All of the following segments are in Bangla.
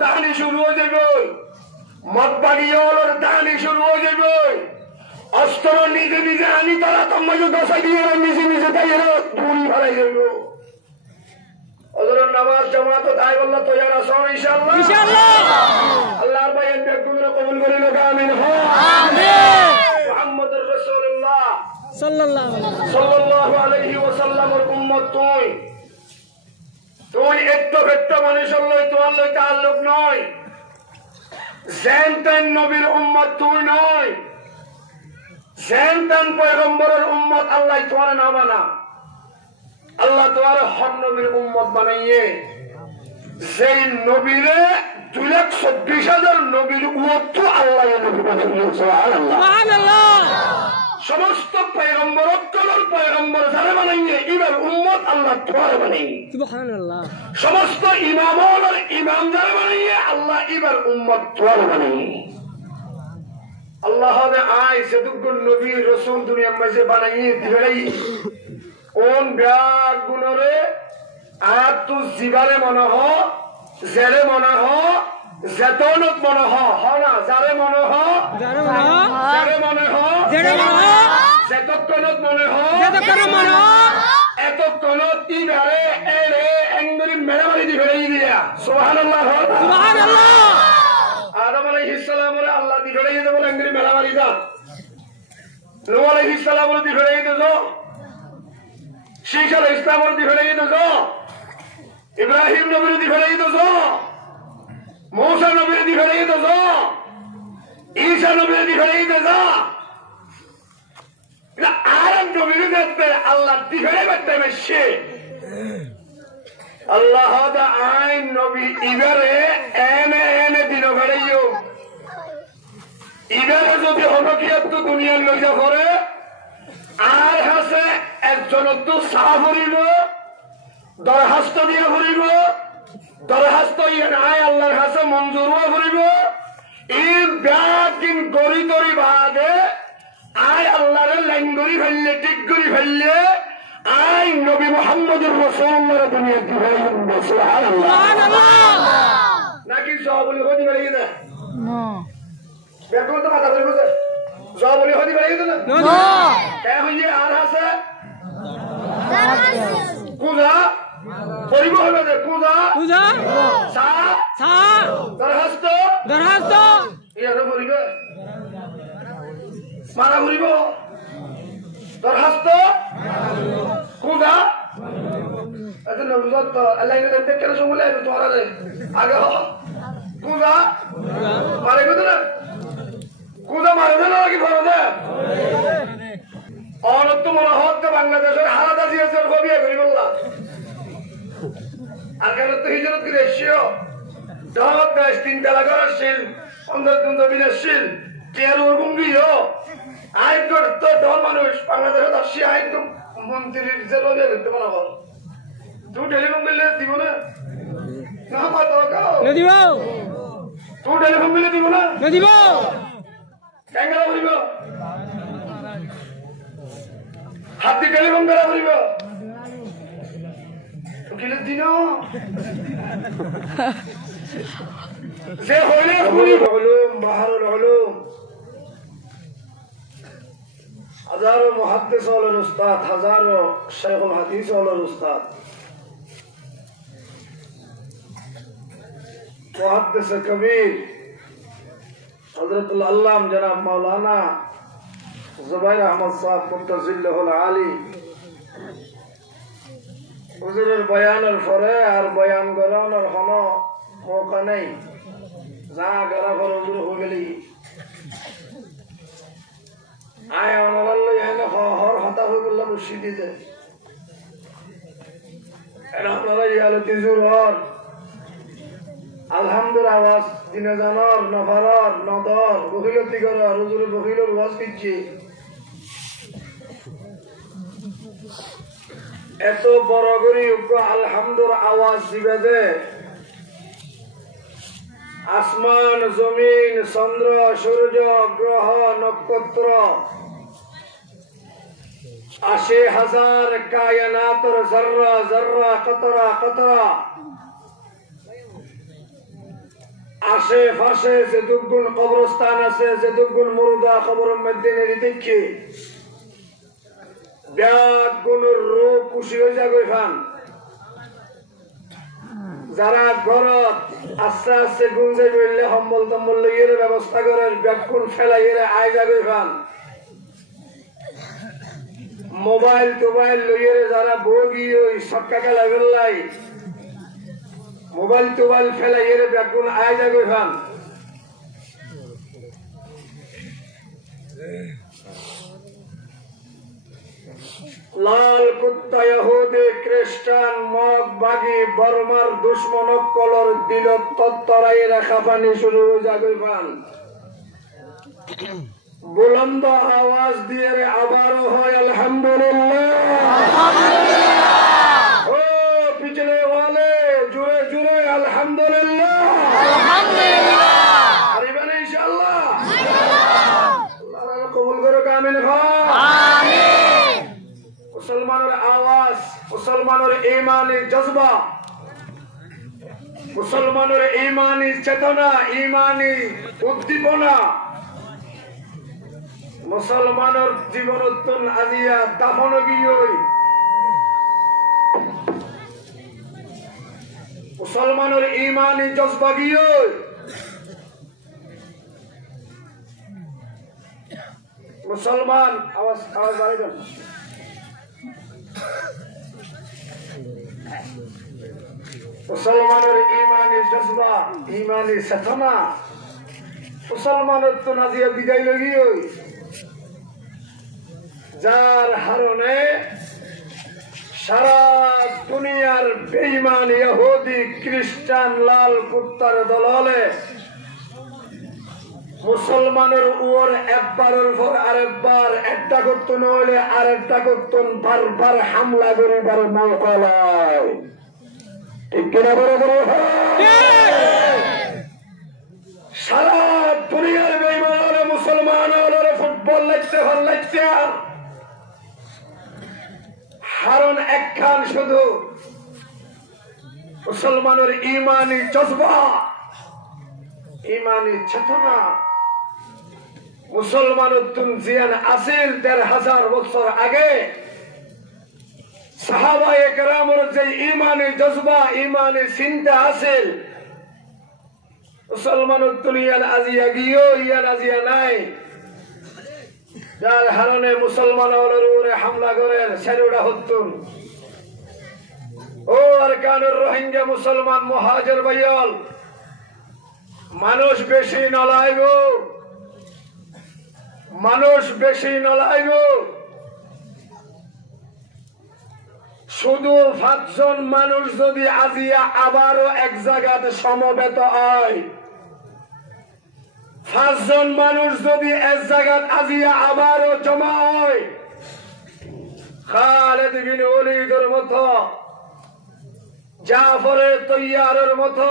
দাহানি শুরু হয়ে যাবে, মদবাড়িওয়ালার দাহানি শুরু হয়ে যাবে। অস্ত্র নিজে নিজে আনি তারা তোমাকে দশা দিয়ে নিজে নিজে তাই দূরি ভাড়াই যাবে। নামাজ জামাত তাই বললো তো যারা সব ইনশাআল্লাহ আল্লাহর বাইন ব্যক্তিগুলো কবুল করে লোক আমিন। মুহাম্মদুর রাসূলুল্লাহ সাল্লাল্লাহু আলাইহি ওয়াসাল্লামের উম্মত তুই একটু একটা মানুষের লই তোমার লই তাআল্লুক নয়, জানতেন নবীর উম্মত তুই নয়, জানতেন পয়গম্বরের উম্মত আল্লাহ তোমার না মানা। আল্লাহ তোমার হক নবীর উম্মত বানাইয়ে সেই নবীরে 2,24,000 নবীর উম্মত আল্লাহ নবী বানাইয়ে। সুবহানাল্লাহ। সমস্ত পয়গম্বর অক্কলর পয়গম্বর যারা বানাইয়ে এবার উম্মত আল্লাহ তোমার বানাইয়ে। সুবহানাল্লাহ। সমস্ত ইমামর ইমাম যারা বানাইয়ে আল্লাহ এবার উম্মত তোমার বানাইয়ে। আল্লাহ আয় সেদুগুন নবী রাসূল দুনিয়ার মাঝে বানাইয়ে দিলাই কোন ব্যাগ গুণরে আর তু জিবারে মনে হ, জেরে মনে হ, জেতনত মনে হ না, যারে মনে হ, জেরে মনে হ, জেতকনত মনে হ, এতক্ষণত ইবারে এরে এঙ্গরি মেরামারি দি ফেলে দিয়া। সুবহানাল্লাহ। সুবহানাল্লাহ। আদম আলাইহিস সালামরে আল্লাহ দি ফেলে দিতে বলে এঙ্গরি মেরামারি যা। নূহ আলাইহিস সালামরে দি ফেলে দিতে शीश इस्लाम दिखाई दो जो इब्राहिम नबी दिखाई दो जो मूसा नबी दिखाई दो जो ईसा नबी दिखाई दो जो आरब नबी देखते अल्लाह दिखाई बैठते में शे अल्लाह दा आइन नबी इबरे एने दिनों घड़ियों इबरे जो भी होना किया तो दुनिया लोग जा करे আর হাসে একজন তো সাহা ভরিব, দরখাস্ত দিয়ে ভরিব, দরখাস্ত আয় আল্লাহর কাছে মঞ্জুরও ভরিব। এই ব্যাগিন গড়ি তরি ভাগে আয় আল্লাহরে ল্যাঙ্গরি ফেললে টিক করি ফেললে আয় নবী মুহাম্মদুর রাসূলুল্লাহ দুনিয়া দিবাই। সুবহানাল্লাহ। নাকি সবলি হদি বেরিয়ে না ব্যাগ তো মাথা ধরে বসে সবলি হদি বেরিয়ে না না কে হইয়ে আর আছে কুজা পরিব হলো যে কুজা কুজা সা সা দরখাস্ত দরখাস্ত ইয়ারে পরিব মারা পরিব দরখাস্ত কুজা আচ্ছা নবুজাত তো আল্লাহ এর দেখতে কেন সমলে তো আর আগে কুজা মারে কত না কুজা মারে না নাকি ফরদে অনত্য মনে হচ্ছে বাংলাদেশের হারাদা জিয়াসের কবিয়া করি বললা আর কেন তো হিজরত করে এসেও জগৎ দেশ 3 তালা করার অন্ধ বিনাশীল টের গুঙ্গিও আইকর তো দল মানুষ বাংলাদেশে আসি আইকম মন্ত্রীর জেল দিয়ে দেখতে পারা বল তুই টেলিফোন বিলে দিব না না মাতো গাও না দিব তুই টেলিফোন বিলে দিব না না দিব কেঙ্গা বলিব হাতি টেলিফোন করা বলিব কিলে দিন যে হইলে হলো বাহারুল উলুম হাজারো মুহাদ্দিস হলের উস্তাদ হাজারো শাইখুল হাদিস হলের উস্তাদ মুহাদ্দিস কবির হযরতুল আল্লাম জনাব মাওলানা জুবাইর আহমদ সাহেব মুনতাজিল্লাহুল আলী হুজুরের বয়ানের পরে আর বয়ান করানোর কোনো মৌকা নেই যা গলা পরে হুজুর হয়ে গেলি আয় অনারাল্লাই এনে হর হতা হয়ে বললাম মুর্শিদি যে এনে আপনারা ইয়ালতি জোর হর আলহামদুলিল্লাহ আওয়াজ দিনে জানর নফারর নদর বকিলতি করার হুজুরের বকিলের ওয়াজ কিচ্ছি এত বড় করি আলহামদুর আওয়াজ দিবে যে আসমান জমিন চন্দ্র সূর্য গ্রহ নক্ষত্র ৮০,০০০ কায়নাতের জর্রা জর্রা কতরা কতরা আশেপাশে যেটুকুন কবরস্থান আছে, যেটুকুন মুর্দা কবরের মধ্যে নেই দেখি ব্যাগ গুণের রোগ খুশি হয়ে যাবে খান। যারা ঘরত আস্তে আস্তে গুঞ্জে বললে সম্বল টম্বল লইয়ের ব্যবস্থা করে ব্যাগগুন ফেলাইয়ের আয় যাবে খান। মোবাইল টোবাইল লইয়ের যারা বগি ওই সক্কা খেলা ফেললাই মোবাইল টোবাইল ফেলাইয়ের ব্যাগগুন আয় যাবে খান। লাল কুত্তা ইহুদি খ্রিস্টান মগ বাগি বর্মার দুশ্মনক কলর দিল তত্তরাই রাখা পানি শুরু হয়ে যাবে পান। বুলন্দ আওয়াজ দিয়ে আবারও হয় আলহামদুলিল্লাহ। ও পিছনে ওয়ালে জুড়ে জুড়ে আলহামদুলিল্লাহ। পারিবেন ইনশাআল্লাহ? আল্লাহ কবুল করুক, আমিন। মুসলমানের আওয়াজ, মুসলমানের ইমানি জজবা, মুসলমানের ইমানি চেতনা, ইমানি উদ্দীপনা, মুসলমানের জীবনোত্তন আজিয়া দাফন গিয়ে মুসলমানের ইমানি জজবা গিয়ে মুসলমান আওয়াজ আওয়াজ বাড়াইবেন। মুসলমানের ইমানি জজবা, ইমানি চেতনা, মুসলমানের তো নাজিয়া বিদায় লগিয়ে যার হারণে সারা দুনিয়ার বেঈমান ইহুদি খ্রিস্টান লাল কুত্তার দলালে মুসলমানের উপর একবারের পর আরেকবার একটা করত নইলে আরেকটা করত বারবার হামলা করিবার মৌকলায়। ঠিক কিনা বড় বড় সারা দুনিয়ার বেঈমান মুসলমানের ফুটবল লাগতে হল লাগতে হারণ একখান শুধু মুসলমানের ইমানি জজবা, ইমানি চেতনা। মুসলমানের জিয়ান আসিল ১৫০০ বছর আগে সাহাবায়ে কেরামের যে ইমানি জজবা, ইমানি চিন্তা আসিল, মুসলমানের ইয়ান আজিয়া গিয়েও ইয়ান আজিয়া নাই। যার হারণে মুসলমানের উপরে হামলা করেন সেরুড়া হত্যুন। ও আর কানের রোহিঙ্গা মুসলমান মুহাজির ভাইয়াল, মানুষ বেশি নলাইব, মানুষ বেশি নলাইব। শুধু ৫ জন মানুষ যদি আজিয়া আবারও এক জায়গাতে সমবেত হয়, ৫ জন মানুষ যদি এক জায়গাত আজিয়া আবারও জমা হয়, খালিদ বিন ওলীদের মতো, জাফরে তৈয়ারের মতো,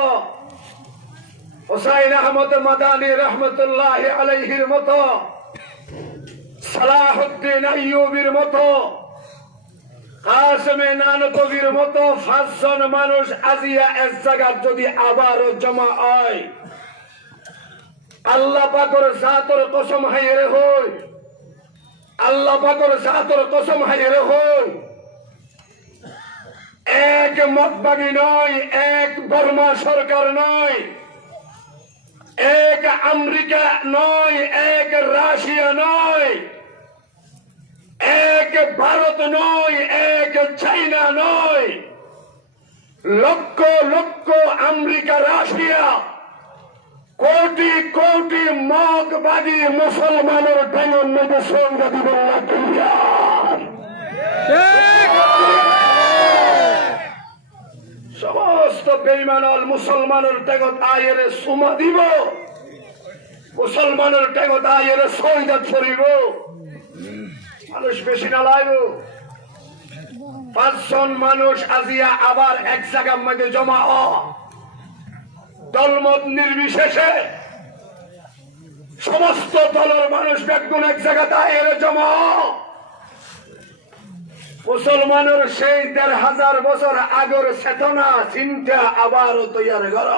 হুসাইন আহমদ মাদানী রহমতুল্লাহি আলাইহির মতো, সালাহুদ্দিন আইয়ুবীর মতো, কাসেম নানকবীর মতো ৫ জন মানুষ আজিয়া এক জায়গাত যদি আবারও জমা হয়, আল্লাহ পাকের জাতের কসম হাইরে হই, আল্লাহ পাকের জাতের কসম হাইরে হই, এক মতবাগী নয়, এক বর্মা সরকার নয়, এক আমেরিকা নয়, এক রাশিয়া নয়, এক ভারত নয়, এক চাইনা নয়, লক্ষ লক্ষ আমেরিকা রাশিয়া কোটি কোটি মগবাদী মুসলমানের ঠেঙের মধ্যে সঙ্গে দিবেন না। সমস্ত বেঈমানাল মুসলমানের ঠেঙত আয়ের সুমা দিব, মুসলমানের ঠেঙত আয়ের শহীদাত করিব। মানুষ বেশি না লাইব, ৫ জন মানুষ আজিয়া আবার এক জায়গার মধ্যে জমা হ, দলমত নির্বিশেষে সমস্ত দলের মানুষ বেগুন এক জায়গাতে আয়ের জমা হ। মুসলমানের সেই ১৫০০ বছর আগের চেতনা চিন্তা আবারও তৈরি কর।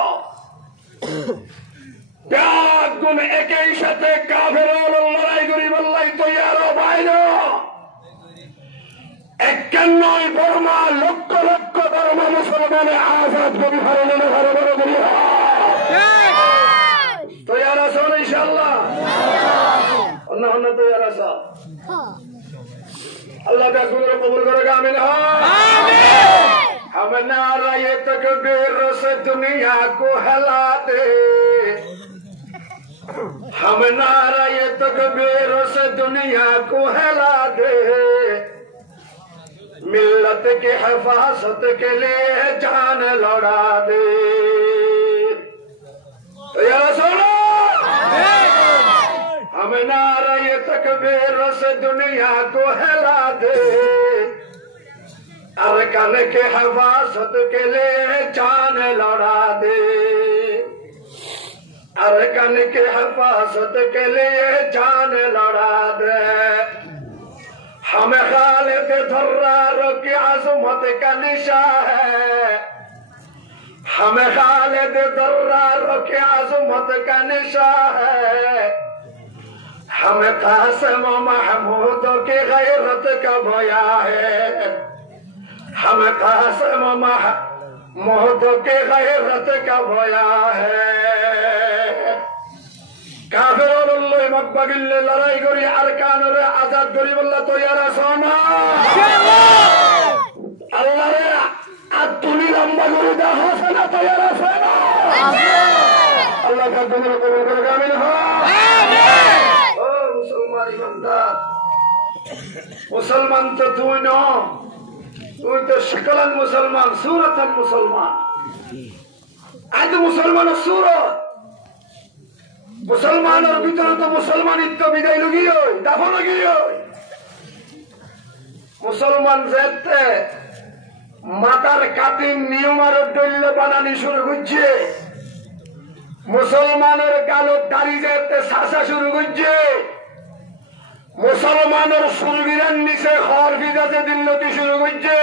ব্যাগুন একই সাথে কাফের লড়াই করি বললাই তৈয়ার বাইরে 51 বর্মা লক্ষ লক্ষ বর্মা মুসলমানে আজাদ করি ঘরে ঘরে ঘরে করি তৈয়ার আছো ইনশাআল্লাহ অন্য অন্য তৈয়ার আছো अल्लाह बैकुलर कबूल करेगा आमीन हम नारा ये तकबीर से दुनिया को हिला दे हम नारा ये तकबीर से दुनिया को हिला दे मिल्लत की हिफाजत के लिए जान लड़ा दे तो यार सुनो हम नारा ये तकबीर से दुनिया को हिला दे अरकान के हिफाजत के लिए जान लड़ा दे अरकान के हिफाजत के लिए जान लड़ा दे हमें खालिद दर्रार की अज़मत का निशा है हमें खालिद दर्रार की अज़मत का निशा है हमें कासिम महमूद की गैरत का भया है हमें कासिम महमूद की गैरत का भया है काफिरुल्लाह मकबगिल्ले लड़ाई करी अरकान रे आजाद करी बल्ला तो यारा सोना अल्लाह रे अतुली लंबा करी दा हसना तो यारा सोना अल्लाह का कबूल करेगा आमीन मुसलमान तो तू न तू तो शकलन मुसलमान सूरतन मुसलमान आज मुसलमान सूरत मुसलमान और भीतर तो मुसलमान इतना विदाई लगी हो दफा लगी हो मुसलमान जेते मातार कातिम नियमार डल्ले बनानी शुरू करছে मुसलमानेर कालो दाढ़ी जेते सासा शुरू करছে मुसलमानेर सुरगीरान निचे खर बिजाते दिल्लती शुरू करছে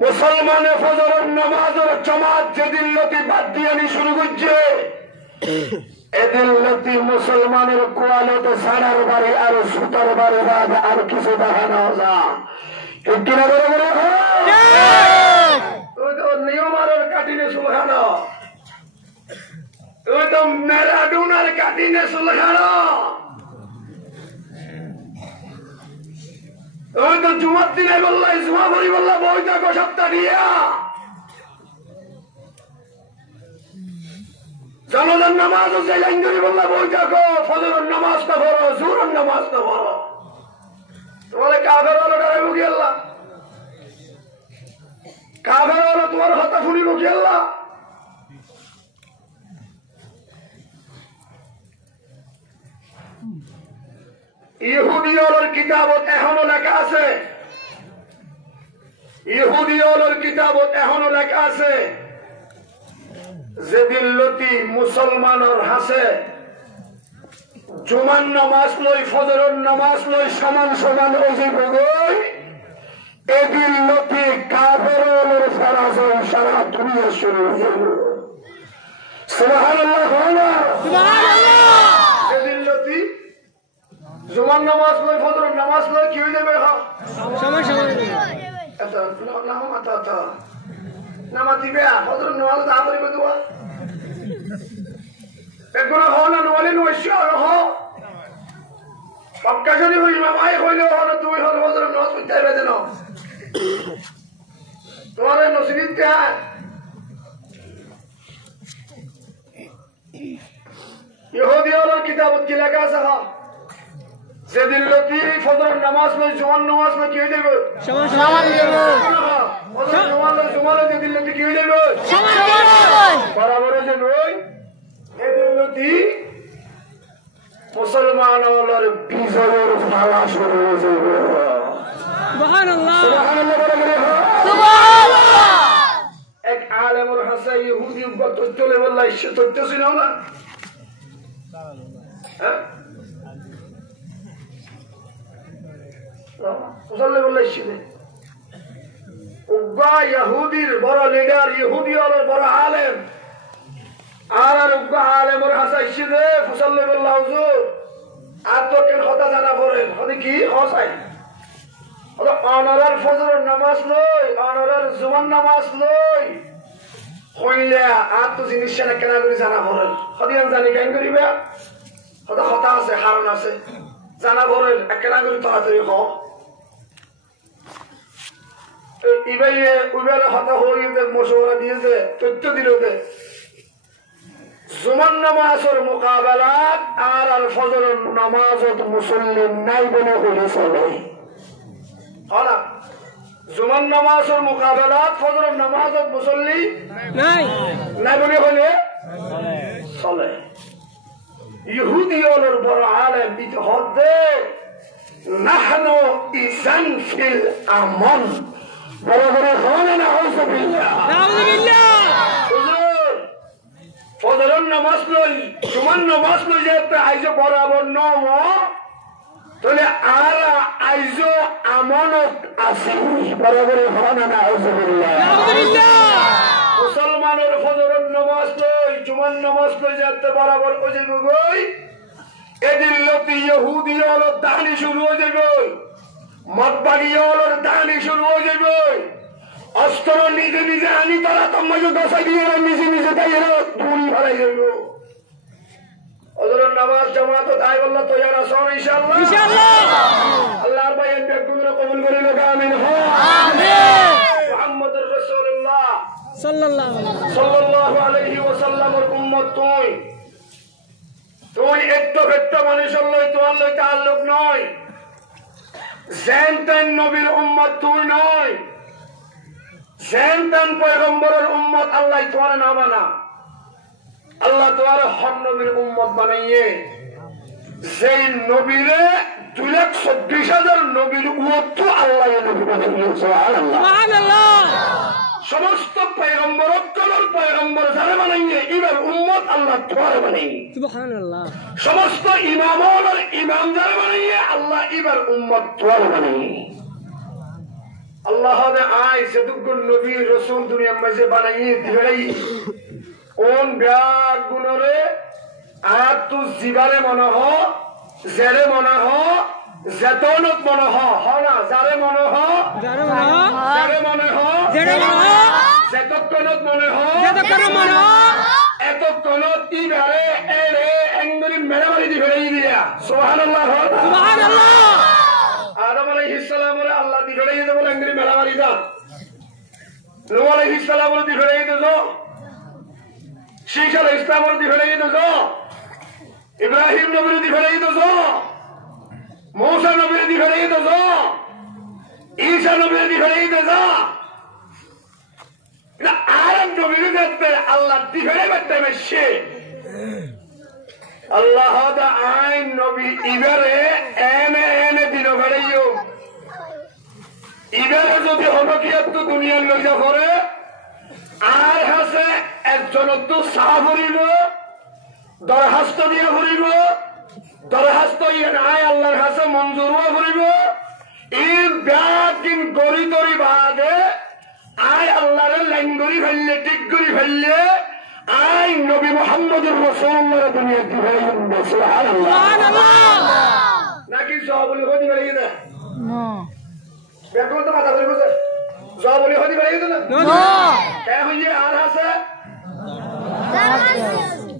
मुसलमाने फजरेर नामाजेर जमात जे दिल्लती बाद दियानी शुरू करছে এদিল্লতি মুসলমানের কোয়ালতে সারার বাড়ি আর সুতার বাড়ি বাদ আর কিছু দেখানো যায় ঠিক কিনা বলে বলে তুই তো নিয়মারের কাটিনে সুলখানো তুই তো ম্যারাডোনার কাটিনে সুলখানো তুই তো জুমার দিনে বললাই জুমা ভরি বললা বইটা গো সপ্তাহ দিয়া জানাজার নামাজ হচ্ছে লাইঙ্গরি বললা বইটা গো ফজরের নামাজটা পড়ো জোহরের নামাজটা পড়ো তোমার কাফের হলো ডরাইব কি আল্লাহ কাফের হলো তোমার কথা শুনিব কি আল্লাহ ইহুদিওয়ালার কিতাবত এখনো লেখা আছে ইহুদিওয়ালার কিতাবত এখনো লেখা আছে যেদিল্লতি মুসলমানের হাসে জুমার নামাজ লই ফজরের নামাজ লই সমান সমান অজিব গই এদিল্লতি কাফেরের ফরজ সারা দুনিয়া শুরু হয়ে গেল সুবহানাল্লাহ সুবহানাল্লাহ এদিল্লতি জুমার নামাজ লই ফজরের নামাজ লই কি হইবে সমান সমান এটা না মাতা নামাজ দিবে ফজর নামাজ দাবরি কইবা একগুলো হ না নলে নইছ হ পাক্কা যদি হই মাই কইলে হ না তুই হল ফজর নামাজ পড়তে হবে দেন তোমার নসিবত কে ইহুদিওয়ালার কিতাবত কি লেখা আছে যেদিন লোকি ফজর নামাজ লই জুমার নামাজ লই কি হইবে সমান সমান ফজর নামাজ লই জুমার লই যেদিন লোকি কি হইবে সমান সমান বরাবর যে নই এদিন লোকি মুসলমান ওলার বিজয়ের মালা শুরু হয়ে যাবে সুবহানাল্লাহ সুবহানাল্লাহ বলে সুবহানাল্লাহ এক আলেমর হাসা ইহুদি উম্মত চলে বললাই সে তথ্য ছিল না হ্যাঁ মুসল্লি বললাই ছিলেন উগ্বা ইহুদির বড় লিডার ইহুদি হলো বড় আলেম আর উগ্র আলেমর হাসাইছি রে ফুসাল্লে বললাম হুজুর আর তো কেন কথা জানা পড়েন হতে কি হসাই অনরার ফজরের নামাজ লই অনরার জুমার নামাজ লই হইলে আর তো জিনিস না কেনা করে জানা পড়েন হদিয়ান জানি কেন করিবে হয়তো কথা আছে কারণ আছে জানা পড়েন কেনা করে তাড়াতাড়ি হ ইবাইয়ে উইবারে হতা হইতে মশওয়ারা দিয়েছে তথ্য দিলতে জুমার নামাজের মোকাবেলাত আর আর ফজরের নামাজত মুসল্লি নাই বলে হলে চলে হলা জুমার নামাজের মোকাবেলাত ফজরের নামাজত মুসল্লি নাই নাই বলে হলে চলে ইহুদিয়র বড় আলেম দিতে হদে নাহনু ইজান ফিল আমন বড় বড় হলে না আউযুবিল্লাহ ফজরের নামাজ লই জুমার নামাজ লই যেতে আইজো বরাবর নম তাহলে আর আইজো আমানত আছে বরাবর হলে না আউযুবিল্লাহ মুসলমানের ফজরের নামাজ লই জুমার নামাজ লই যেতে বরাবর ওই গই এদিন লতি ইহুদি হলো দানি শুরু হয়ে যাবে মতবাড়ি হলো দানি শুরু হয়ে যাবে অস্ত্র নিজে নিজে আনি তারা তোমাকে দশাই দিয়ে নিজে নিজে তাই দূরি ভালাই যাইব হজরের নামাজ জামাত তাই বলল তো যারা সন ইনশাআল্লাহ আল্লাহর বাইন বেকুনরা কবুল করে লোক আমিন আমিন মুহাম্মদুর রাসূলুল্লাহ সাল্লাল্লাহু আলাইহি ওয়াসাল্লামের উম্মত তুই একটু একটা মানুষের লই তোমার লই তাআল্লুক নয় জানতেন নবীর উম্মত তুই নয় জানতেন পয়গম্বরের উম্মত আল্লাহ তোমার না বানা আল্লাহ তোমার হক নবীর উম্মত বানাইয়ে সেই নবীরে 2,24,000 নবীর উম্মত আল্লাহ নবী বানাইয়ে সুবহানাল্লাহ সমস্ত পয়গম্বর অত্তর পয়গম্বর যারা বানাইয়ে এবার উম্মত আল্লাহ তোমার বানাইয়ে সুবহানাল্লাহ সমস্ত ইমামর ইমাম যারা বানাইয়ে আল্লাহ এবার উম্মত তোমার বানাইয়ে আল্লাহ ने आए सदुगुन नबी रसूल दुनिया में से बनाई दिलाई কোন ব্যাগ গুণরে আর তু জিবারে মনে হ জেরে মনে হ জেতনত মনে হ না যারে মনে হ জেরে মনে হ জেতকনত মনে হ এতকনত ইবারে এরে এঙ্গুরি মেরামারি দি ফেলাই দিয়া সুবহানাল্লাহ সুবহানাল্লাহ আদম আলাইহিস সালাম ওরে আল্লাহ দি ফেলাই দিতে বলে এঙ্গুরি মেরামারি দা নূহ আলাইহিস সালাম ওরে দি ফেলাই দিতো शीशा इस्लाम और दिखलाई तो जो इब्राहिम नबी दिखलाई तो जो मूसा नबी दिखलाई तो जो ईसा नबी दिखलाई तो जो ना आरब नबी देखते अल्लाह दिखलाई बैठते में शे अल्लाह दा आइन नबी इबरे एने दिनों घड़ियों इबरे जो भी होना किया तो दुनिया में लोग करे আর হাসে একজন তো সাহা ভরিব দরখাস্ত দিয়ে ভরিব দরখাস্ত আয় আল্লাহর কাছে মঞ্জুরও ভরিব এই ব্যাগিন গড়ি তরি ভাগে আয় আল্লাহরে ল্যাঙ্গুরি ফেললে টিক করি ফেললে আয় নবী মুহাম্মদুর রাসূলুল্লাহ দুনিয়া দিবেন সুবহানাল্লাহ নাকি সব বলি হদি বেরিয়ে না ব্যাগগুলো তো মাথা ধরে বসে সব বলি হদি বেরিয়ে না না কে হইয়ে আর আছে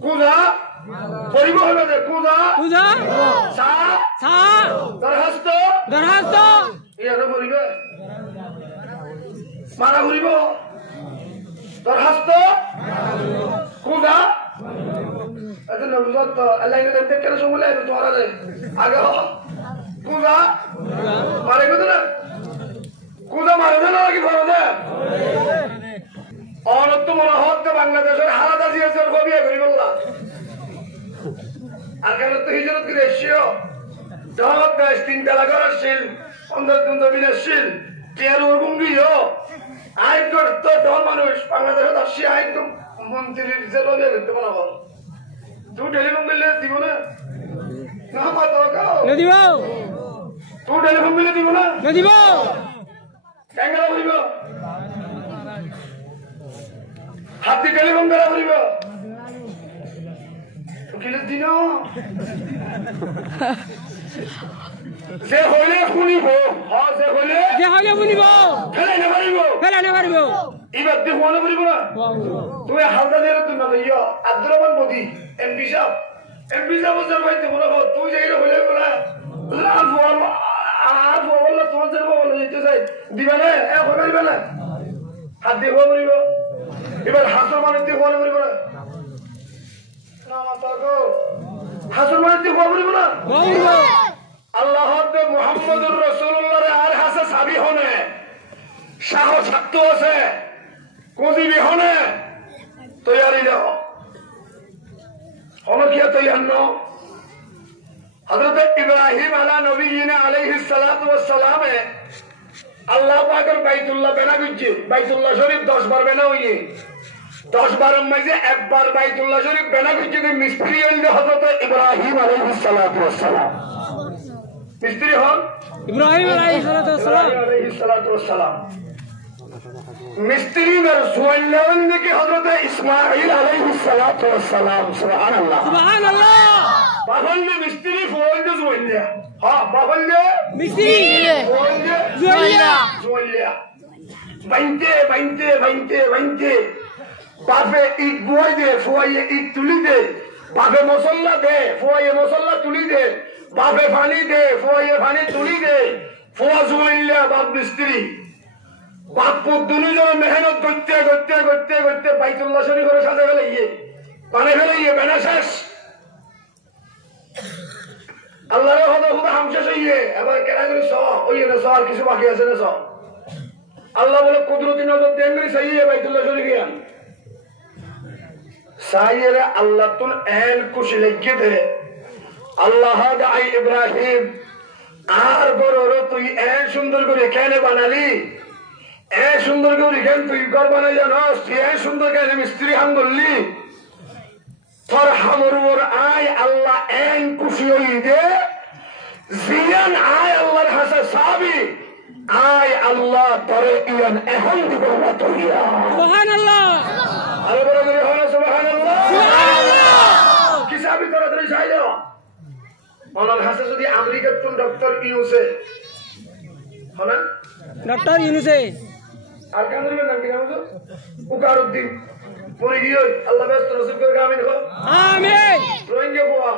কুজা পরিব হলো যে কুজা কুজা সা সা দরখাস্ত ইয়ারে বলিবে মারা বলিব দরখাস্ত কুজা আচ্ছা নবুজাত তো আল্লাহ কে দেখতে কেন সমলে তো তোরা রে আগে কুজা মারে কত না কুজা মারে না নাকি ফরদে অনত্য মনে হচ্ছে বাংলাদেশের হারাদা জিয়াসের কবিয়া করি বললা আর কেন তো হিজরত করে এসেও জগৎ গাছ 3 তালা করার শিল 15 বিনাশীল টেরোর গুঙ্গিও আইন করতো ডন মানুষ বাংলাদেশের আসি আইন তো মন্ত্রীর জেল দিয়ে দেখতে মনে হল তুই টেলিফোন বিলে দিব না না মাতো গাও না দিব তুই টেলিফোন বিলে দিব না দিব ক্যাঙ্গারা বলিব হাতি টেলিফোন করা বলিব উকিলের দিন যে হইলে শুনিব যে হইলে শুনিব ফেলাই নামারিব এবার দিয়ে হওয়া নামারিব না তুমি হালদা দিয়ে তুমি না ইয়া আব্দুর রহমান মোদি এমপি সাহেব ভাইতে বলো তুই যাই হইলে বলা লাল বললা তোমার যে বলো যেতে চাই দিবা না দিবা না হাত দিয়ে হওয়া মারিব এবার হাসর মানে দিয়ে হওয়া নামারিব না হাসর মানে দিয়ে হওয়া মারিব না আল্লাহ মুহাম্মদুর রাসূলুল্লাহর আর হাসে সাবি হনে সাহস শক্ত আছে কোজিবি হনে তৈয়ারি দাও হলো কি তৈয়ার ন হযরত ইব্রাহিম আলা নবীনা আলাইহিস সালাতু ওয়াস সালাম আল্লাহ পাকের বাইতুল্লাহ বানা গিয়ে বাইতুল্লাহ শরীফ 10 বার বানা হইয়ে 10 বারের মধ্যে একবার বাইতুল্লাহ শরীফ বানা গিয়ে মিস্ত্রি হইল হযরত ইব্রাহিম আলাইহিস সালাতু ওয়াস সালাম মিস্ত্রি হন ইব্রাহিম আলাইহিস সালাতু ওয়াস সালাম মিস্ত্রি আর সুয়াইলান থেকে হযরত ইসমাঈল আলাইহিস সালাতু ওয়াস সালাম সুবহানাল্লাহ বাহল্লে মিস্ত্রি ফোল্ড সুয়াইলা হ্যাঁ বাহল্লে মিস্ত্রি সুয়াইলা বাইতে বাপে ইট বই দে ফুয়াইয়ে ইট তুলি দে বাপে মশলা দে ফুয়াইয়ে মশলা তুলি দে বাপে পানি দে ফুয়াইয়ে পানি তুলি দে ফুয়া সুয়াইলা বাপ মিস্ত্রি বাপ দুজন মেহনত করতে বাইতুল্লাহ শরীফ করে সাজা ফেলাইয়ে পানি ফেলাইয়ে বেনা শেষ আল্লাহর হদা হাম শেষ হইয়ে এবার কেনা করে আর কিছু বাকি আছে না আল্লাহ বলে কুদরতি নজর দেন করে সাইয়ে বাইতুল্লাহ শরীফ গিয়ান সাইয়ে আল্লাহ তুন এন খুশি লাগিয়ে দে আল্লাহ দাই ইব্রাহিম আর বড় তুই এন সুন্দর করে কেন বানালি সুন্দর করে কেন তুই ঘর বানাই জানোস তুই সুন্দর কেন মিস্ত্রি হাম বললি তোর হামর আয় আল্লাহ এন খুশি হই দে জিয়ান আয় আল্লাহর হাসে সাবি আয় আল্লাহ তোরে ইয়ান এখন দিব না তুইয়া সুবহানাল্লাহ আরে বড় করে হলো সুবহানাল্লাহ কি সাবি তোরা তুই চাইলো আল্লাহর হাসে যদি আমেরিকার কোন ডক্টর ইউসে হনা ডক্টর ইউনুসে আর কেন বলবেন নাম কি নাম তো উকারউদ্দিন পরে গিয়ে আল্লাহ ব্যস্ত রসুল করে আমিন হো আমিন রোহিঙ্গা বুয়া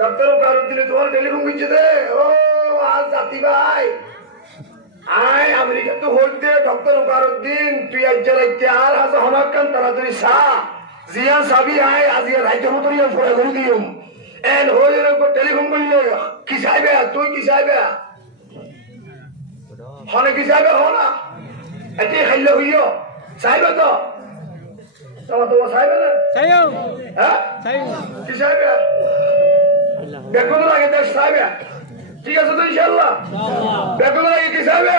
ডক্টর উকারউদ্দিন তোমার টেলিফোন দিচ্ছে দে ও আজ জাতি ভাই আয় আমেরিকা তো হোল্ড দে ডক্টর উকারউদ্দিন তুই আজ জ্বালাইতে আর হাসা হনাক্কান তাড়াতাড়ি সা জিয়া সাবি আয় আজিয়া রাইতে মতরিয়া ফোড়া ধরে দিও এন হয়ে টেলিফোন করলে কি চাইবে তুই কি চাইবে হনে কি চাইবে হ না এটি খাইলে হইও চাইবে তো তোমার চাইবে না হ্যাঁ কি চাইবে বেগুন লাগে দেশ চাইবে ঠিক আছে তো ইনশাআল্লাহ বেগুন লাগে কি চাইবে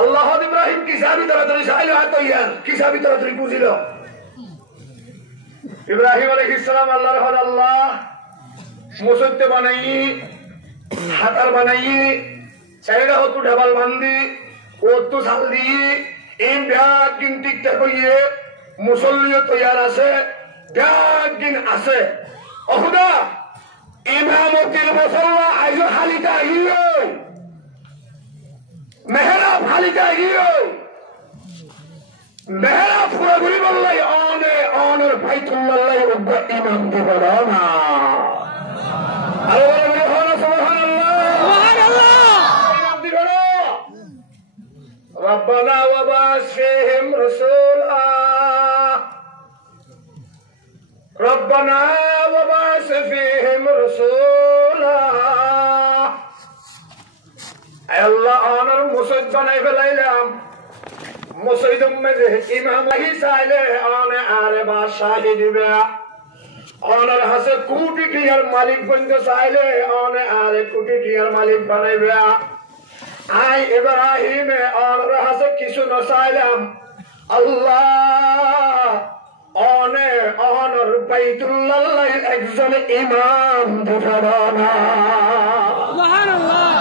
আল্লাহ ইব্রাহিম কি চাবি তাড়াতাড়ি চাইলো এত ইয়ার কি চাবি তাড়াতাড়ি বুঝিল ইব্রাহিম আলাইহিস সালাম আল্লাহর হদ আল্লাহ মুসদ্দে বানাই হাতার বানাই চাইরা হতো ঢাবাল বান্ধি ও তো চাল দিয়ে এই ব্যাগ দিন ঠিকঠাক হইয়ে মুসল্লিও তৈয়ার আছে ব্যাগ দিন আছে অহুদা ইমামতির মুসল্লা আইজো হালিকা হিও মেহরাব হালিকা হিও মেহরাব পুরোপুরি বললাই অনের বাইতুল্লাহ উগ্র ইমাম দিব না আল্লাহ ربنا وبعث فيهم رسولا ربنا وبعث فيهم رسولا الله أنر مسجد بناي فلايلام مسجد مده إمام هي سايله أنا عارف شاهد بيا أنر حسب كوتي كيار مالك بنده سايله أنا عارف كوتي كيار مالك بناي بيا আই ইব্রাহিমে অনর হাসে কিছু নসাইলাম আল্লাহ অনর বাইতুল্লাহ একজন ইমাম দিবানা সুবহানাল্লাহ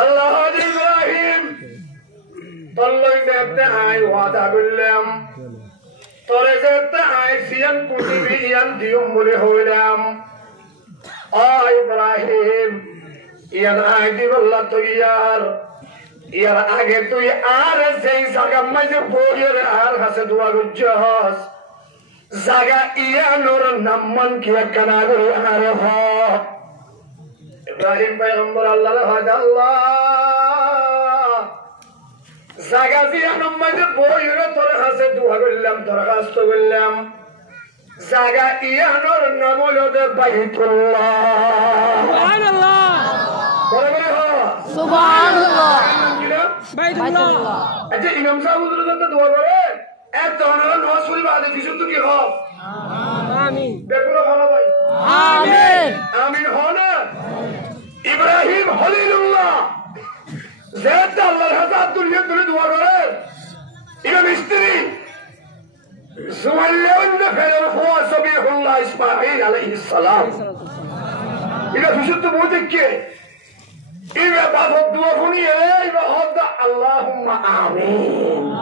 আল্লাহ ইব্রাহিম তল্লাই দেখতে আই ওয়াদা করলাম তোরে যেতে আইসিয়ান পৃথিবী ইয়ান দিয়ম বলে হইলাম ইব্রাহিম ইয়ান আইদি বললা তুই ইয়ার আগে তুই আর যেই জায়গা মাঝে বইয়ের আর কাছে দোয়া করছস জায়গা ইয়ানোর নাম্মান কি একখানা করে আরে হ ইব্রাহিম পয়গম্বর আল্লাহর হাজ আল্লাহ জায়গা জিয়ানোর মাঝে বইয়ের তোর কাছে দোয়া করলাম দরখাস্ত করলাম জায়গা ইয়ানোর নাম হলো বাইতুল্লাহ সুবহানাল্লাহ সুবহানাল্লাহ বাইতুল্লাহ আচ্ছা ইমাম সাহেব হুজুর যত দোয়া করে এক ধরনের নামাজ পড়ি বাদে কিছু তো কি হয় আমিন দেখো ভালো ভাই আমিন আমিন হনা ইব্রাহিম খলিলুল্লাহ যেত আল্লাহর হাজার দুনিয়া তুলে দোয়া করে ইমাম স্ত্রী সুমাইয়াউন ফেরল হুয়া সবিহুল্লাহ ইসমাঈল আলাইহিস সালাম এটা বিশুদ্ধ বৈদিককে إذا بعض الدوافني إذا هذا اللهم آمين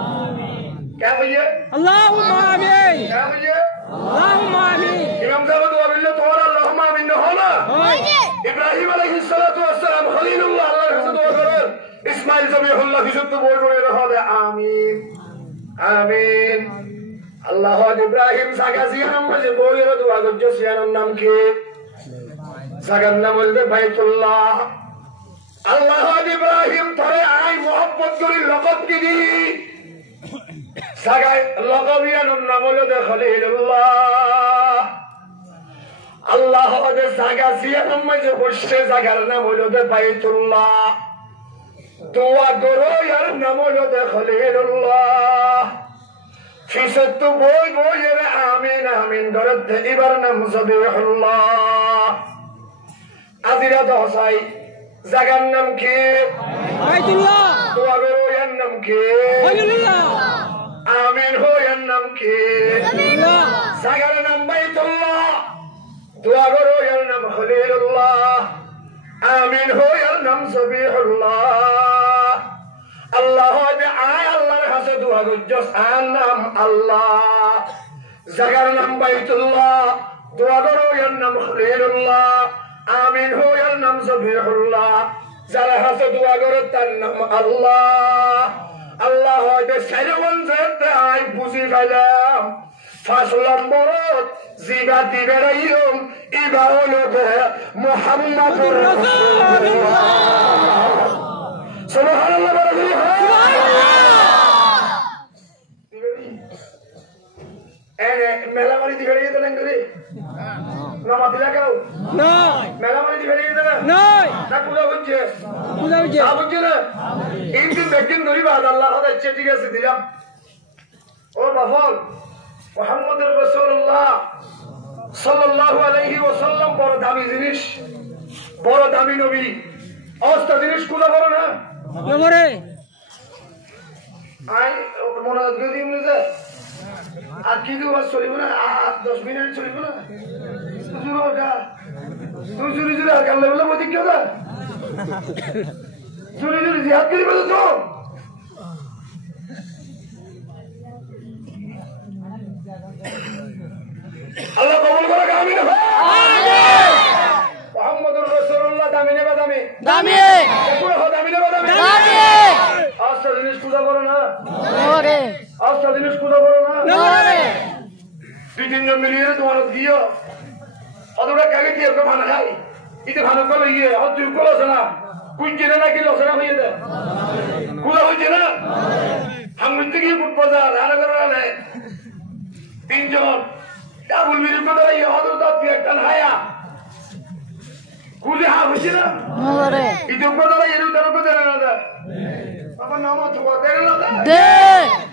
كافية اللهم آمين كافية اللهم آمين إمام زود وبالله تعالى اللهم آمين هنا إبراهيم عليه الصلاة والسلام خليل الله الله يحسد وقرر إسماعيل زبيح الله في شد بوجه هذا آمين آمين الله إبراهيم ساقاسيان مجھے بولی رد واقع جسیان النام کی ساقا النام بيت الله আল্লাহ ইব্রাহিম ধরে আই মোহাম্মদ করে লকব কি দি সাগায় লকবিয়ানোর নাম হলো খলিলুল্লাহ আল্লাহ ওদের জায়গা জিয়ানোর মাঝে বসে জায়গার নাম হলো বাইতুল্লাহ দোয়া করো এর নাম হলো খলিলুল্লাহ ফিসত বই বই এর আমিন আমিন ধরে এবার নাম জবিহুল্লাহ আজিরা দহসাই জাগার নাম কি বাইতুল্লাহ দোয়া করো এর নাম কি খলিলুল্লাহ আমিন হো এর নাম কি খলিলুল্লাহ জাগার নাম বাইতুল্লাহ দোয়া করো এর নাম খলিলুল্লাহ আমিন হো এর নাম সবিহুল্লাহ আল্লাহ আয় আল্লাহর কাছে দোয়া করছস আর নাম আল্লাহ জাগার নাম বাইতুল্লাহ দোয়া করো এর নাম খলিলুল্লাহ আমিন হো এর নাম সবিহুল্লাহ যারা হাসে দোয়া করে তার নাম আল্লাহ আল্লাহ হয়তো সাইরওয়ান যেতে আই বুঝি ফেলাম 5 নম্বরত জিবা দিবে রাইম ইবা হলো মুহাম্মাদুর রাসূলুল্লাহ সুবহানাল্লাহ মেলামারি দিবে রাইম তো করে নামা দিলা কেউ না মেলামারি দিবে রাইম না নয় না পূজা হচ্ছে পূজা হচ্ছে বুঝছে না ইনদিন একদিন ধরিবা আল্লাহ হচ্ছে ঠিক আছে দিলাম ও বাফল মুহাম্মদুর রাসূলুল্লাহ সাল্লাল্লাহু আলাইহি ওয়াসাল্লাম বড় দামি জিনিস বড় দামি নবী অস্ত জিনিস কোলা বড় না নবরে আই মনে যদি নিছে আর কি দিও চলিব না 10 মিনিট চলিব না জুরো গা তুই জুরি জুরি আর কালে বলে মতি কেউ না জুরি জুরি জিহাদ করি বলে তো আল্লাহ কবুল করে আমিন আমিন মুহাম্মদুর রাসূলুল্লাহ দামি নেবা দামি দামি পুরো দামি নেবা দামি দামি আস্তে জিনিস পূজা করো না নবরে আস্তে জিনিস পূজা করো না নবরে দুই তিনজন মিলিয়ে তোমার দিও অতটা কাগে দিয়ে ওকে ভানা খাই ইতে ভানো করে ইয়ে অত তুই করছ না কুইছে না কি লসনা হয়ে যায় কুলা হইছে না আমি থেকে ফুট বাজার আর করে না তিনজন ডাবল মিলি করে ইয়ে অত তো একটা হায়া কুলে হা হইছে না নবরে ইতে করে এর উত্তর করে না আমার নাম তো দেন না দে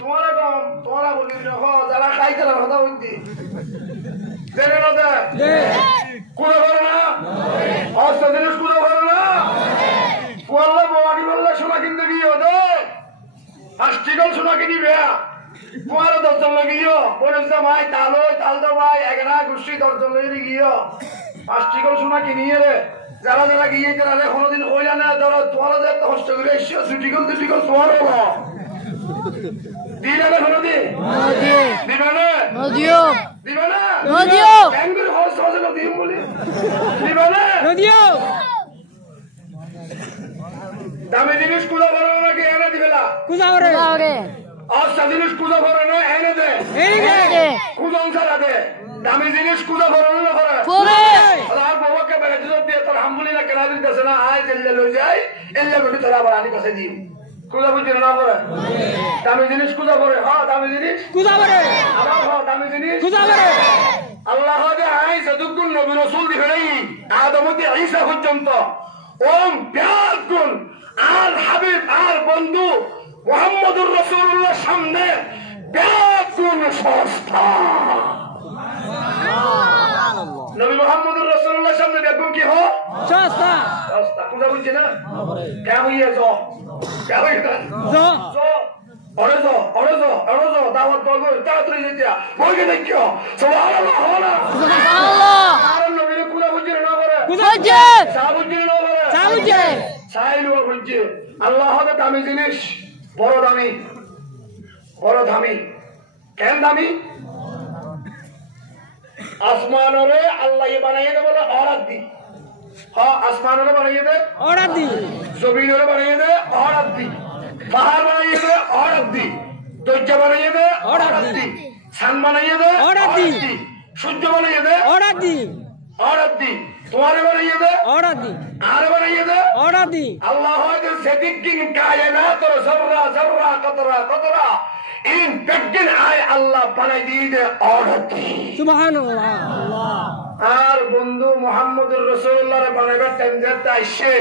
তোমারা কম তোমারা বলি দেখো যারা খাইতে না কথা বলতি দেন না দে কুলা করে না অস্ত জিনিস কুলা করে না কোয়াল্লা বাড়ি বললে সোনা কিনতে গিয়ে দে আষ্টিকল সোনা কিনি বেয়া কুয়ারো দর্শন লাগিও পরে মাই তালই তাল দো ভাই এগনা গুষ্টি দর্শন লাগি গিয়ে আষ্টিকল সোনা কিনিয়ে রে যারা যারা গিয়ে তারা কোনোদিন কইলা না ধরো তোমার যে কষ্ট করে এসছো দুটিকল তোমার দিলে না কোনোদিন দিয়ে দিবে না নদিও দিবে না নদিও ক্যাঙ্গুরি হস হসে তো দিম বলি দিবে না নদিও দামি জিনিস কুজা করে নাকি এনে দিবে না কুজা করে অস্তা জিনিস কুজা করে না এনে দে কুজন ছাড়া দে দামি জিনিস কুজা করে না করে আর বাবাকে বেড়ে দিল দিয়ে তোর হামবুলি না কেনা দিতেছে না আয় জেলে লই যাই এলে বলি তোর আবার আনি কাছে দিই কুজা বুঝি না করে দামি জিনিস কুজা করে হ্যাঁ দামি জিনিস কুজা করে আবার হ্যাঁ দামি জিনিস কুজা করে আল্লাহ দে আয় যতক্ষণ নবী রাসূল দিবে নাই আদম হতে ঈসা পর্যন্ত ওম ব্যাকুল আর হাবিব আর বন্ধু মুহাম্মদুর রাসূলুল্লাহ সামনে ব্যাকুল সংস্থা নবী মুহাম্মদুর রাসূলুল্লাহ সামনে ব্যাকুল কি হয় সস্তা সংস্থা কুজা বুঝি না কে হইয়ে যো কে হইয়ে জো যো অরজো দাওয়াত করবো তাড়াতাড়ি যেতে বলকে দেখিও সুবহানাল্লাহ হলা সুবহানাল্লাহ আর নবীর কুজা বুঝি না করে কুজা যে সাবুজি না করে সাউজে সাইলু বুঝি আল্লাহ হবে দামি জিনিস বড় দামি কেন দামি আসমানরে আল্লাহ বানাইয়ে দে বলে অর্ডার দি হ্যাঁ আসমানরে বানাইয়ে দে অর্ডার দি জমিনরে বানাইয়ে দে অর্ডার দি পাহাড় বানাইয়ে দে অর্ডার দি দৈর্য বানাইয়ে দে অর্ডার দি সান বানাইয়ে দে অর্ডার দি সূর্য বানাইয়ে দে অর্ডার দি অর্ডার দি তোমারে বানাইয়ে দে অর্ডার দি আর বানাইয়ে দে অর্ডার দি আল্লাহ হয়তো সেদিকিন কায়নাত জররা জররা কতরা ইন বেগিন আয় আল্লাহ বানাই দিয়ে দে অর্ডার দি সুবহানাল্লাহ আল্লাহ আর বন্ধু মুহাম্মদুর রাসূলুল্লাহর বানাইবার টাইম যেতে আইছে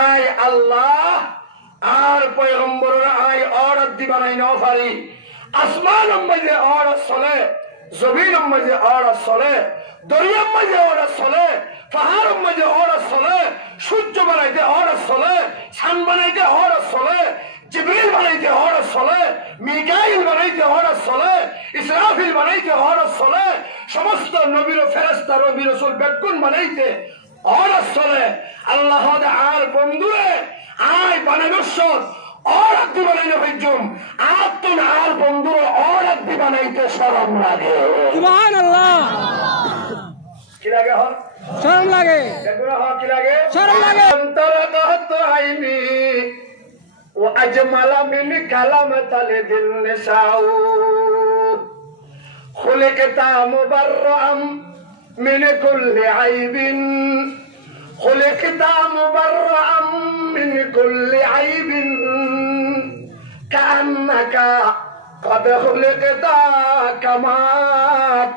আয় আল্লাহ আর পয়গম্বরের আয় অর্ডার দি বানাই নাও পারি আসমান মাঝে অর্ডার চলে জমিন মাঝে অর্ডার চলে দরিয়ার মাঝে অর্ডার চলে পাহাড় মাঝে অর্ডার চলে সূর্য বানাইতে অর্ডার চলে চাঁদ বানাইতে অর্ডার চলে জিবরিল বানাইতে অর্ডার চলে মিকাইল বানাইতে অর্ডার চলে ইসরাফিল বানাইতে অর্ডার চলে সমস্ত নবীর ফেরেশতা নবী রাসূল বেগুন বানাইতে অর্ডার চলে আল্লাহ আর বন্ধুরে আয় বানানোর অর্ডার দি বানাইলে হইজুম আর তুন আর বন্ধুরে অর্ডার দি বানাইতে শরম লাগে সুবহানাল্লাহ কি লাগে হন শরম লাগে বেগুন হন কি লাগে শরম লাগে অন্তরকাত আইনি وأجمل من كلمة لذل النساء خلقت مبرأ من كل عيب خلقت مبرأ من كل عيب كأنك قد خلقت كما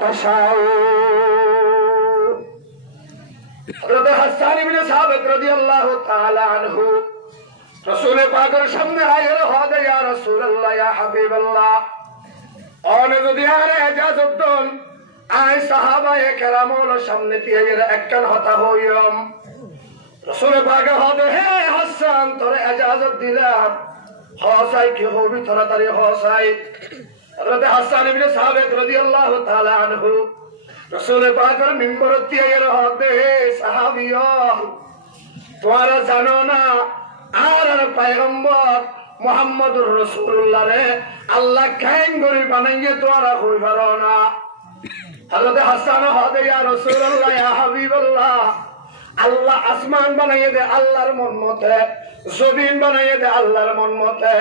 تشاء حضرت حسان بن ثابت رضي الله تعالى عنه রসুল পাকের সামনে হাজির হদে ইয়া রাসূলুল্লাহ ইয়া হাবিবাল্লাহ অনে যদি আরে ইজাজত দেন আয় সাহাবায়ে কেরামর সামনে দিয়ে একখান হতা হইম রসুল পাকের হদে হে হাসান তোরে ইজাজত দিলাম হসাই কি হবি তাড়াতাড়ি হসাই হযরত হাসান ইবনে সাবিত রাদিয়াল্লাহু তাআলা আনহু রসুল পাকের মিম্বর দিয়ে হদে সাহাবিয়া তোমরা জানো না আর পয়গম্বর মুহাম্মদুর রাসূলুল্লাহ রে আল্লাহ কাঙ্গুরি বানাইয়ে তোরা কই পারো না হযরত হাসান হদে ইয়া রাসূলুল্লাহ ইয়া হাবিবাল্লাহ আল্লাহ আসমান বানাইয়ে দে আল্লাহর মন মতে জমিন বানাইয়ে দে আল্লাহর মন মতে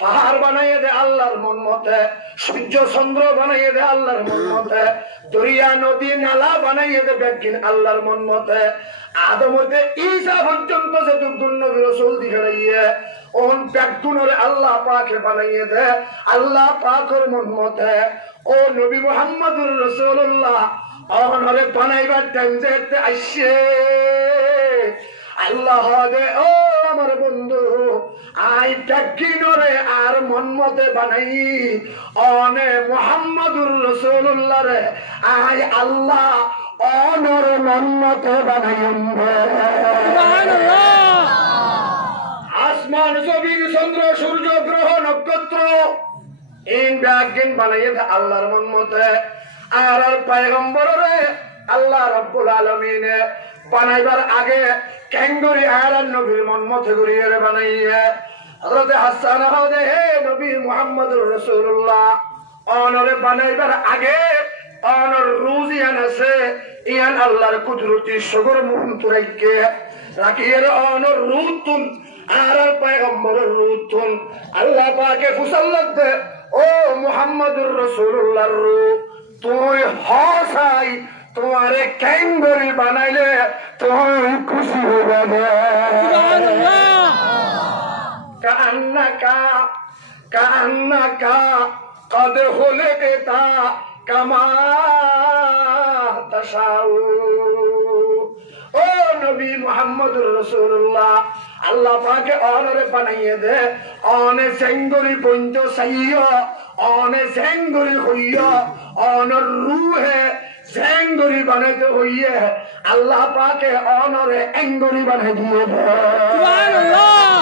পাহাড় বানাইয়ে দে আল্লাহর মন মতে সূর্য চন্দ্র বানাইয়ে দে আল্লাহর মন মতে দরিয়া নদী নালা বানাইয়ে দে বেগিন আল্লাহর মন মতে আদমতে ঈসা পর্যন্ত যতগুণ নবী রাসূল দিখাইয়ে ওন বেগগুনরে আল্লাহ পাকে বানাইয়ে দে আল্লাহ পাকের মন মতে ও নবী মুহাম্মদুর রাসূলুল্লাহ অনরে বানাইবার টাইম যেতে আইছে আল্লাহ দে ও আমার বন্ধু আই বেগগুনরে আর মন মতে বানাই অনে মুহাম্মদুর রাসূলুল্লাহ রে আই আল্লাহ অনর মন্মতে বানাইম সুবহানাল্লাহ আসমান জমিন চন্দ্র সূর্য গ্রহ নক্ষত্র ইন ব্যাগিন বানাইয়ে আল্লাহর মন্মতে আর পয়গম্বরে আল্লাহ রাব্বুল আলামিন বানাইবার আগে ক্যাঙ্গুরি আর নবীর মন্মতে ঘুরিয়ে বানাইয়ে হযরত হাসান হদে হে নবী মুহাম্মদুর রাসূলুল্লাহ অনরে বানাইবার আগে অনর রুজিয়ান আছে ইয়ান আল্লাহর কুদরতি সগর মুহূর্তরাইকে রাখিয়ের অনর রুতুন আর পয়গম্বরের রুতুন আল্লাহ পাকে ফুসাল্লাত দে ও মুহাম্মদুর রাসূলুল্লাহর রূ তুই হসাই তোমারে ক্যাঙ্গরি বানাইলে তুই খুশি হয়ে যাবে সুবহানাল্লাহ কান্নাকা কদ খুলিকতা কামা তাশাউ ও নবী মুহাম্মদুর রাসূলুল্লাহ আল্লাহ পাকে অনরে বানাইয়ে দে অনে সেঙ্গরি পঞ্চ সাইয়া অনে সেঙ্গরি হইয়া অনর রূহে সেঙ্গরি বানাইতে হইয়ে আল্লাহ পাকে অনরে এঙ্গরি বানাই দিয়ে দে সুবহানাল্লাহ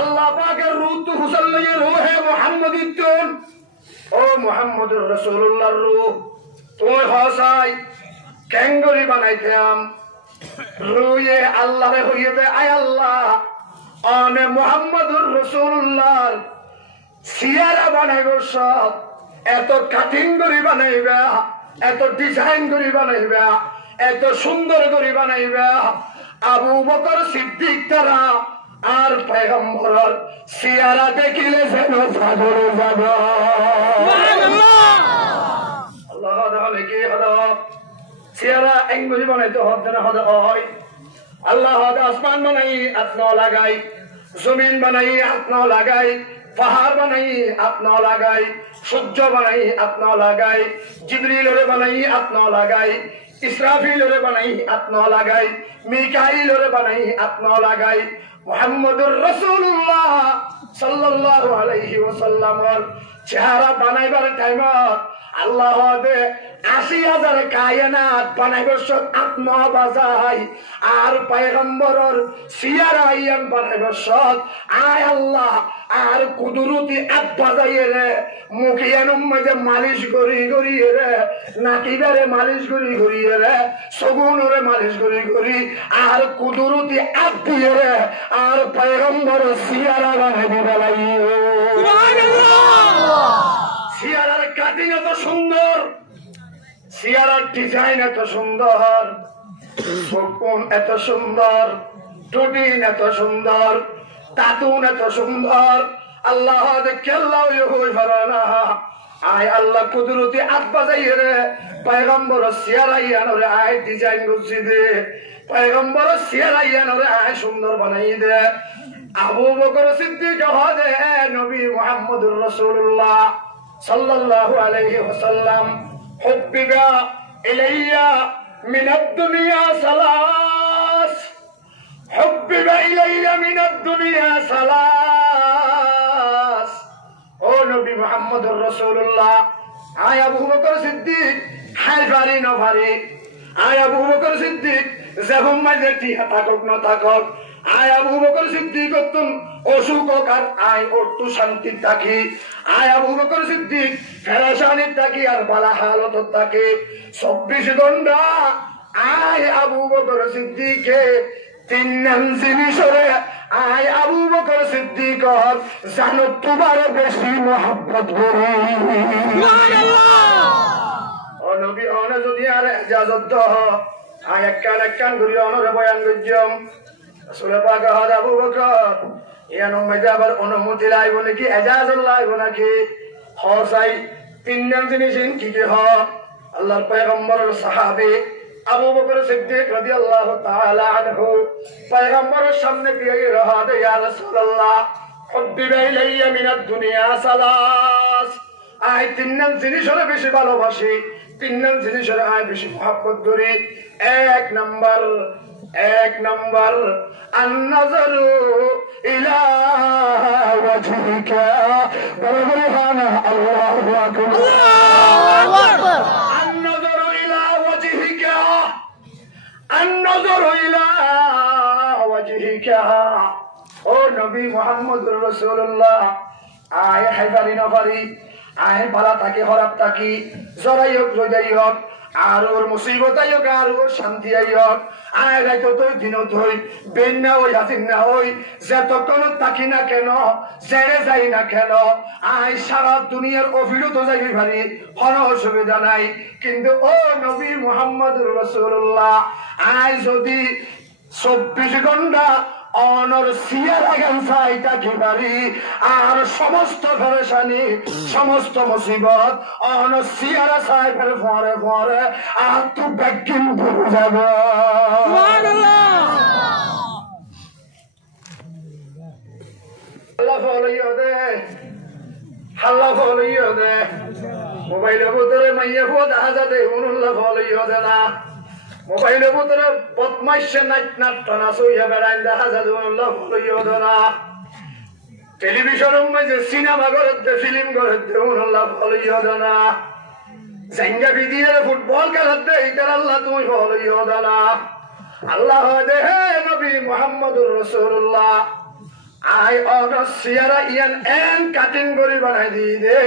আল্লাহ পাকের রূহ তো হুসাল্লিয়ে রূহে মুহাম্মাদিতুন ও মুহাম্মদুর রাসূলুল্লাহর রূহ তুই হসাই ক্যাঙ্গরি বানাইতাম রুয়ে আল্লাহরে হইয়ে দে আয় আল্লাহ অনে মুহাম্মদুর রাসূলুল্লাহর সিয়ারা বানাইব সব এত কাটিং করে বানাইবা এত ডিজাইন করে বানাইবা এত সুন্দর করে বানাইবা আবু বকর সিদ্দিক তারা আর পয়গম্বরের সিয়ারা দেখিলে যেন সাগরে যাব সুবহানাল্লাহ আল্লাহ তাআলা কি হলো সিয়ারা এঙ্গুলি বানাইতে হবে না হলো হয় আল্লাহ আসমান বানাই আপনা লাগাই জমিন বানাই আপনা লাগাই পাহাড় বানাই আপনা লাগাই সূর্য বানাই আপনা লাগাই জিবরিলরে বানাই আপনা লাগাই ইসরাফিলরে বানাই আপনা লাগাই মিকাইলরে বানাই আপনা লাগাই মুহাম্মদুর রাসূলুল্লাহ সাল্লাল্লাহু আলাইহি ওয়াসাল্লামের চেহারা বানাইবার টাইমত আল্লাহ দে ৮০,০০০ কায়নাত বানাইবার সব আত্মা বাজাই আর পয়গম্বরের সিয়ারা ইয়ান বানাইবার সব আয় আল্লাহ আর কুদরতি আত বাজাইয়ে রে মুখিয়ানুম মাঝে মালিশ করি করি রে নাকিবারে মালিশ করি করি রে সগুনরে মালিশ করি করি আর কুদরতি আত দিয়ে রে আর পয়গম্বরের সিয়ারা বানাই দিবালাই সুবহানাল্লাহ সিয়ারার কাটিং এত সুন্দর সিয়ারার ডিজাইন এত সুন্দর শকুন এত সুন্দর টুটিন এত সুন্দর তাতুন এত সুন্দর আল্লাহ দেখে আল্লাহ হই ফারানা আয় আল্লাহ কুদরতি আত বাজাইয়ে রে পয়গম্বর সিয়ারা ইয়ানরে আয় ডিজাইন করছি দে পয়গম্বর সিয়ারা ইয়ানরে আয় সুন্দর বানাই দে আবু বকর সিদ্দিক হদে নবী মুহাম্মদুর রাসূলুল্লাহ সাল্লাল্লাহু আলাইহি ওয়াসাল্লাম হুব্বিবা ইলাইয়া মিনাদ দুনিয়া সালাস হুব্বিবা ইলাইয়া মিনাদ দুনিয়া সালাস ও নবী মুহাম্মদুর রাসূলুল্লাহ আয় আবু বকর সিদ্দিক হাই ভারি না ভারি আয় আবু বকর সিদ্দিক যখন মাঝে টিহা থাকক না থাকক আয় আবু বকর সিদ্দিক তুম অসুখ আর আয় অর্থ শান্তি থাকি আয় আবু বকর সিদ্দিক ফেরাসানি থাকি আর বালা হালত থাকি ২৪ ঘন্টা আয় আবু বকর সিদ্দিকে ৩ নাম জিনিসরে আয় আবু বকর সিদ্দিক জানো তোমার বেশি মহব্বত করে ও নবী অনে যদি আর ইজাজত দহ আয় একখান করি অনরে বয়ান গজ্জম রাসূলের পাক হদ আবু বকর ইয়ান উম্মতে আবার অনুমতি লাইব নাকি ইজাজত লাইব নাকি হসাই ৩ নাম জিনিস কি কি হ আল্লাহর পয়গম্বরের সাহাবী আবু বকর সিদ্দিক রাদিয়াল্লাহু তাআলা আনহু পয়গম্বরের সামনে দিয়ে রহাদে ইয়া রাসূলুল্লাহ হুব্বিবা ইলাইয়া মিনাদ দুনিয়া সালাস আয় ৩ নাম জিনিসের বেশি ভালোবাসি ৩ নাম জিনিসের আয় বেশি মহব্বত করি এক নাম্বার আন-নাযরু ইলা ওয়াজহিকা বরবরহানা আল্লাহু আকবার আল্লাহু আকবার আন-নাযরু ইলা ওয়াজহিকা আন-নাযরু ইলা ওয়াজহিকা ও নবী মুহাম্মদুর রাসূলুল্লাহ আয় হায়দারি নফারি আয় বালা তাকে হরাব তাকি জরাই হোক রোজাই হোক আর ওর মুসিবত আইক আর ওর শান্তি আইক আয় রাইতো তুই দিন তুই বেন না ওই হাসিন না ওই যতক্ষণ থাকি না কেন ছেড়ে যাই না কেন আয় সারা দুনিয়ার অভিরত যাইবি ভারি কোনো অসুবিধা নাই কিন্তু ও নবী মুহাম্মদুর রাসূলুল্লাহ আয় যদি 24 ঘন্টা অনর সিয়ার আগান চাইতা কি পারি আর সমস্ত পেরেশানি সমস্ত মুসিবত অনর সিয়ারা চাই ফের পরে পরে আর তো ব্যাকিং ভুলে যাব আল্লাহ ফলাইও দে আল্লাহ ফলাইও দে মোবাইলের ভিতরে মাইয়া ফোদ আজাদে উনুল্লাহ ফলাইও দে না মোবাইলের ভিতরে বদমাইশে নাট্যনা সইয়া বেড়াইন দেখা যাবে না টেলিভিশনের মাঝে সিনেমা করতে ফিল্ম করতে উনুল্লাহ ফলাইও দে না জাঙ্গা বিদিয়ে ফুটবল খেলাতে এইটার আল্লাহ তুমি ফলাইও দে না আল্লাহ দে হে নবী মুহাম্মদুর রাসূলুল্লাহ আয় অনার সিয়ারা ইয়ান এন কাটিং করে বানাই দিয়ে দে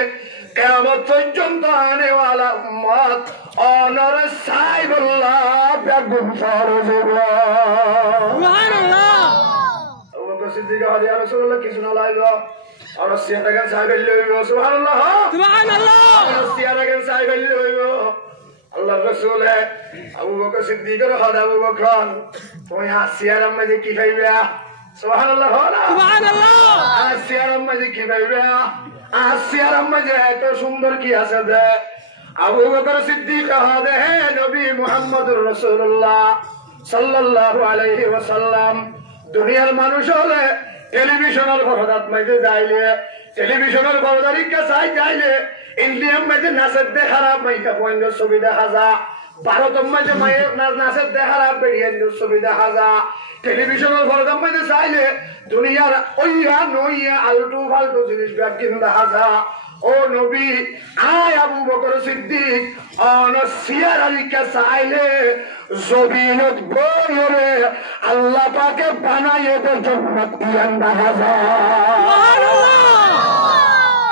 কিয়ামত পর্যন্ত আনেওয়ালা উম্মত অনর সাইবুল্লাহ বেগুন ফরজুল্লাহ সুবহানাল্লাহ আবু বকর সিদ্দিক ইয়া রাসূলুল্লাহ কিছু না লাইব আর সিয়ারা গান সাইবেল লইব সুবহানাল্লাহ সুবহানাল্লাহ আর সিয়ারা গান সাইবেল লইব আল্লাহর রাসূল আবু বকর সিদ্দিকের হাদ আবু বকর তুমি সিয়ারা মধ্যে কি খাইবা সুবহানাল্লাহ সুবহানাল্লাহ আসিয়ার মধ্যে কি ভাইবা আসিয়ার মধ্যে এত সুন্দর কি আছে দে আবু বকর সিদ্দিক হাদে হে নবী মুহাম্মদুর রাসূলুল্লাহ সাল্লাল্লাহু আলাইহি ওয়াসাল্লাম দুনিয়ার মানুষ হলে টেলিভিশনের পর্দাত মধ্যে যাইলে টেলিভিশনের পর্দারিকা চাই যাইলে ইন্ডিয়ার মধ্যে নাচের দেখারা মাইকা পয়েন্ট ছবি দেখা যা ভারতের মধ্যে মায়ের নাচের দেখারা বেরিয়ে ছবি দেখা যা টেলিভিশনের পর্দার মধ্যে চাইলে দুনিয়ার ওইয়া নইয়া আলটু ফালটু জিনিস ব্যাগিন দেখা যা ও নবী আয় আবু বকর সিদ্দিক অনসিয়ার আলীকে চাইলে জমিনত বইরে আল্লাহ পাকে বানাইয়ে দে জান্নাত ইয়ান দেখা যা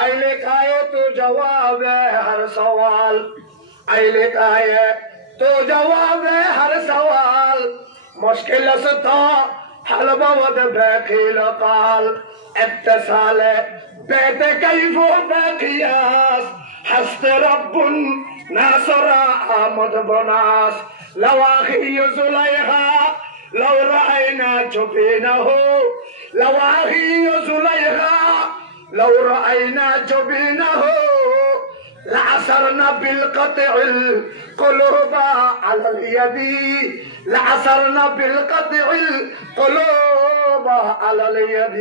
আইলে খায়ে তো জবাব হর সওয়াল আইলে খায়ে তো জবাব হর সওয়াল मुश्किल सता हलवा वद बैखिल काल इत्तसाल बैत कैफो बैखियास हस्त रब्बुन नासरा आमद बनास लवाखी जुलैहा लौ रअयना जुबीनहु लवाखी जुलैहा लौ रअयना जुबीनहु लअसरना बिलक़त्ഇ القلوب على اليد لعصرنا بالقطع القلوب على اليد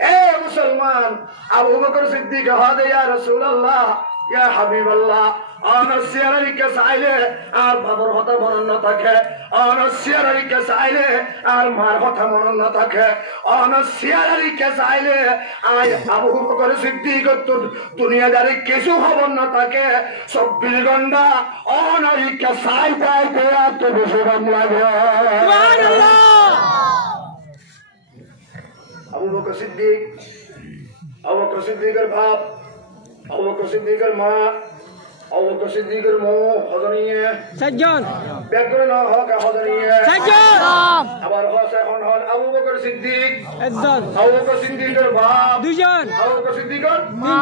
اے مسلمان ابو بکر صدیق هذا يا رسول الله يا حبيب الله অনর সিয়ারারিকে চাইলে আর বাবার কথা মনে না থাকে অনর সিয়ারারিকে চাইলে আর মার কথা মনে না থাকে অনর সিয়ারারিকে চাইলে আয় আবু বকর সিদ্দিক দুনিয়াদারি কিছু খবর না থাকে 24 ঘন্টা অনরিকে চাইতে এত বেশি দাম লাগে সুবহানাল্লাহ আবু বকর সিদ্দিকের বাপ আবু বকর সিদ্দিকের মা আবু বকর সিদ্দিকের মো হযরনিয়ে সাজ্জাদ বেকরে না হক হযরনিয়ে সাজ্জাদ আবার হস এখন হল আবু বকর সিদ্দিক একজন আবু বকর সিদ্দিকের বাপ দুজন আবু বকর সিদ্দিকের মা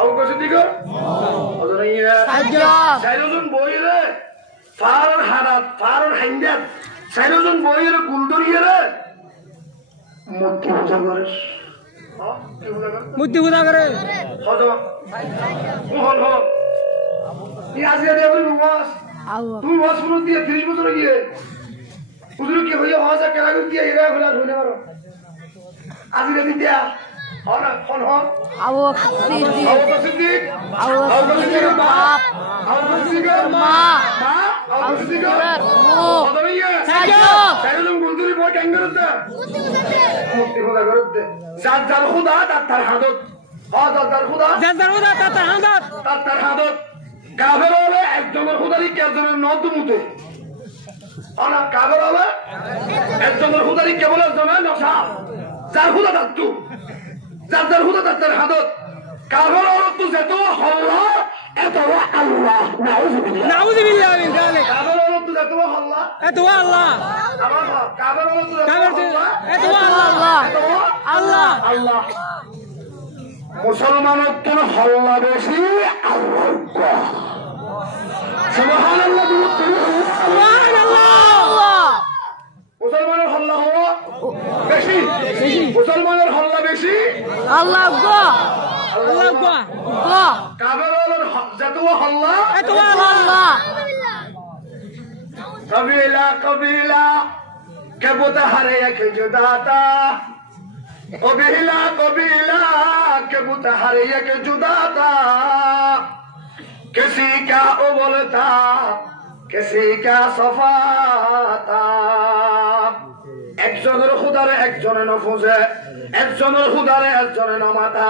আবু বকর সিদ্দিকের হযরনিয়ে সাজ্জাদ চারজন বইরে ফারুন হারাত ফারুন হাইন্দাত চারজন বইরে গুলদরিয়ে মূর্তি পূজা করে মূর্তি পূজা করে হযর মোহন হোক আজকে তুমি ওয়াজ শুরু দিয়ে 30 বছর গিয়ে হুজুর কি হইয়া ওয়াজ কেন দিয়ে এরা বলা ধরে মারো আজকে দিয়া হন হন হন আবু সিদ্দিক বাপ আবু সিদ্দিকের মা আবু সিদ্দিকের হদরিয়া সাইয়্যিদ গুলদুরি বই কেঙ্গরতে মুক্তি খোদা করতে জাজ্জাল খোদা তার হাদত জাজ্জাল খোদা তার হাদত কাফের হলে একজনের খোদারি একজনের নদমুতে আনা কাফের হলে একজনের খোদারি কেবল একজনের নসা যার খোদা তাত্তু যার খোদা তার হাদত কাফের হলে তো যেত আল্লাহ এত আল্লাহ নাউযু বিল্লাহি মিন যালিক কাবার হলো তো যতবা আল্লাহ এতওয়া আল্লাহ আবার কাবার হলো তো কাবার যতবা এতওয়া আল্লাহ আল্লাহ আল্লাহ মুসলমানের তো হল্লা বেশি আল্লাহ সুবহানাল্লাহ সুবহানাল্লাহ মুসলমানের হল্লা হওয়া বেশি মুসলমানের হল্লা বেশি আল্লাহ আকবার আল্লাহ আকবার কাবার হলো যতবা হল্লা এতওয়া আল্লাহ कबीला कबीला के बुतहरे के जुदाता कबीला कबीला के बुतहरे के जुदाता किसी का उबलता किसी का सफाता একজনের খুদারে একজনের নফুজে একজনের খুদারে একজনের নমাতা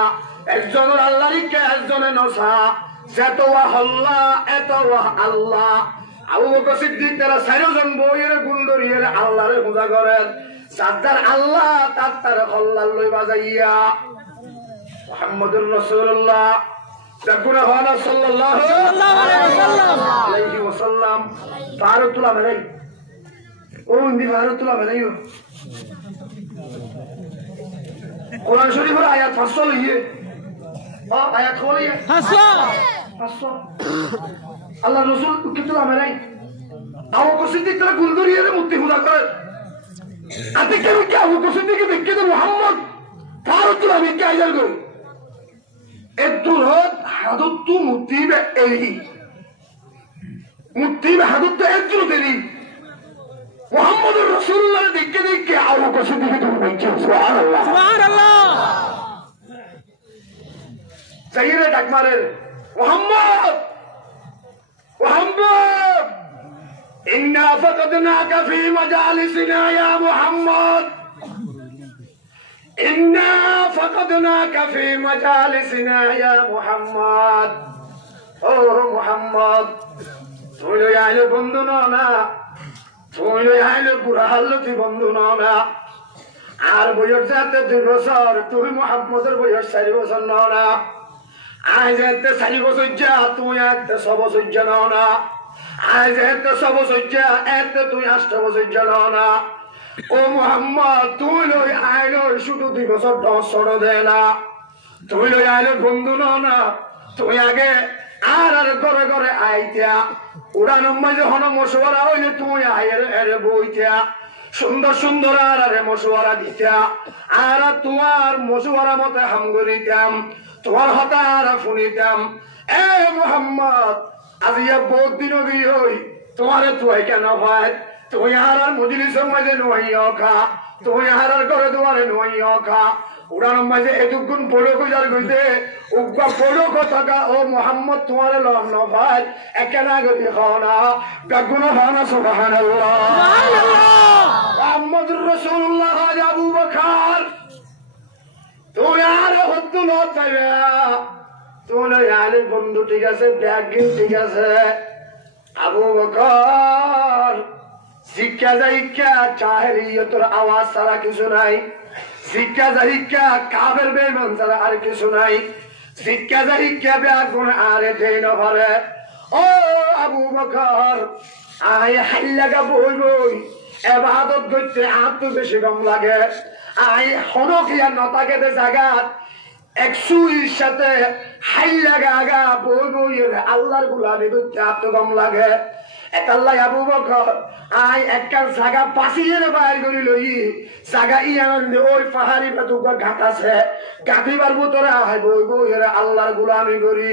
একজনের আল্লাহরিকে একজনের নসা যেতওয়া হল্লা এতওয়া আল্লাহ আবু বকর সিদ্দিক তারা চারজন বইয়ের গুন্ডরিয়ের আল্লাহরে পূজা করেন সাদ্দার আল্লাহ তার হল্লা লই বাজাইয়া মুহাম্মদুর রাসূলুল্লাহ তাকুনা হওয়া সাল্লাল্লাহু আলাইহি ওয়াসাল্লাম ফারুতুল্লাহ মালাই ও ইন্দি ফারুতুল্লাহ মালাইও কোরআন শরীফের আয়াত 500 লইয়ে আয়াত খোলিয়ে 500 আল্লাহ রসুল কিন্তু আমারাই আবু বকর সিদ্দিক তারা গুলদরিয়ারে মূর্তি পূজা করেন আতে কেন কি আবু বকর সিদ্দিককে দেখে তো মুহাম্মদ ফারুতুল্লাহ আমি কি আইজার করি এদুর হাদত মূর্তি বে এরি মূর্তি বে হাদত এদুর দেরি মুহাম্মদুর রাসূলুল্লাহ দেখে আবু বকর সিদ্দিক তো বলছে সুবহানাল্লাহ সুবহানাল্লাহ সাইয়েদে ডাকমারের মুহাম্মদ محمد إنا فقدناك في مجالسنا يا محمد إنا فقدناك في مجالسنا يا محمد أوه محمد تقولوا يا أهل بندنا تقولوا يا أهل برهلتي بندنا আর বয়স যাতে 2 বছর তুই মুহাম্মদের বয়স 4 বছর না আজ এতে 4 বছর যা তুই এতে 6 বছর জানো না আজ এতে 6 বছর যা এতে তুই 8 বছর জানো না ও মুহাম্মদ তুই লই আইলো শুধু 2 বছর 10 ছড় দে না তুই লই আইলো বন্ধু না তুই আগে আর ঘরে ঘরে আইতা উড়ানো মাঝে হন মশওয়ারা হইলে তুই আয়ের এরে বইতা সুন্দর সুন্দর আরে মশওয়ারা দিতা আর তোমার মশওয়ারা মতে হাম করিতাম তোমার হতার শুনিতাম এ মুহাম্মদ আজ ইয়া বহুত দিন হই তোমারে তুই কেন ভাই তুই আর মজলিসের মাঝে নইও খা তুই আর ঘরে দুয়ারে নইও খা উড়ান মাঝে এতক্ষণ বড় গুজার গইতে উগবা বড় কথা ও মুহাম্মদ তোমারে লম ন ভাই একেনা গতি খানা গাগুন খানা সুবহানাল্লাহ সুবহানাল্লাহ মুহাম্মদুর রাসূলুল্লাহ আবু বকর তুই আর হদ্দু ন চাইবে তুই আলে বন্ধু ঠিক আছে ব্যাগিন ঠিক আছে আবু বকর শিক্ষা যাইকা চাহেরিয়তর আওয়াজ ছাড়া কিছু নাই শিক্ষা যাইকা কাবের বেঈমান ছাড়া আর কিছু নাই শিক্ষা যাইকা ব্যাগুন আরে দেন ভরে ও আবু বকর আয় হাল্লাগা বই বই ইবাদত করতে হাত বেশি কম লাগে আই হনকিয়া নতাকে দে জাগাত 100 সাথে হাইলা গাগা বই বই আল্লাহর গোলামি করতে হাত কম লাগে এতাল্লাহ আবু বকর আই একখান জাগা বাঁচিয়ে বাইর করি লই জাগা ইয়ান ওই পাহাড়ি পাতুকা ঘাট আছে গাঁথিবার ভিতরে আই বই বই আল্লাহর গোলামি করি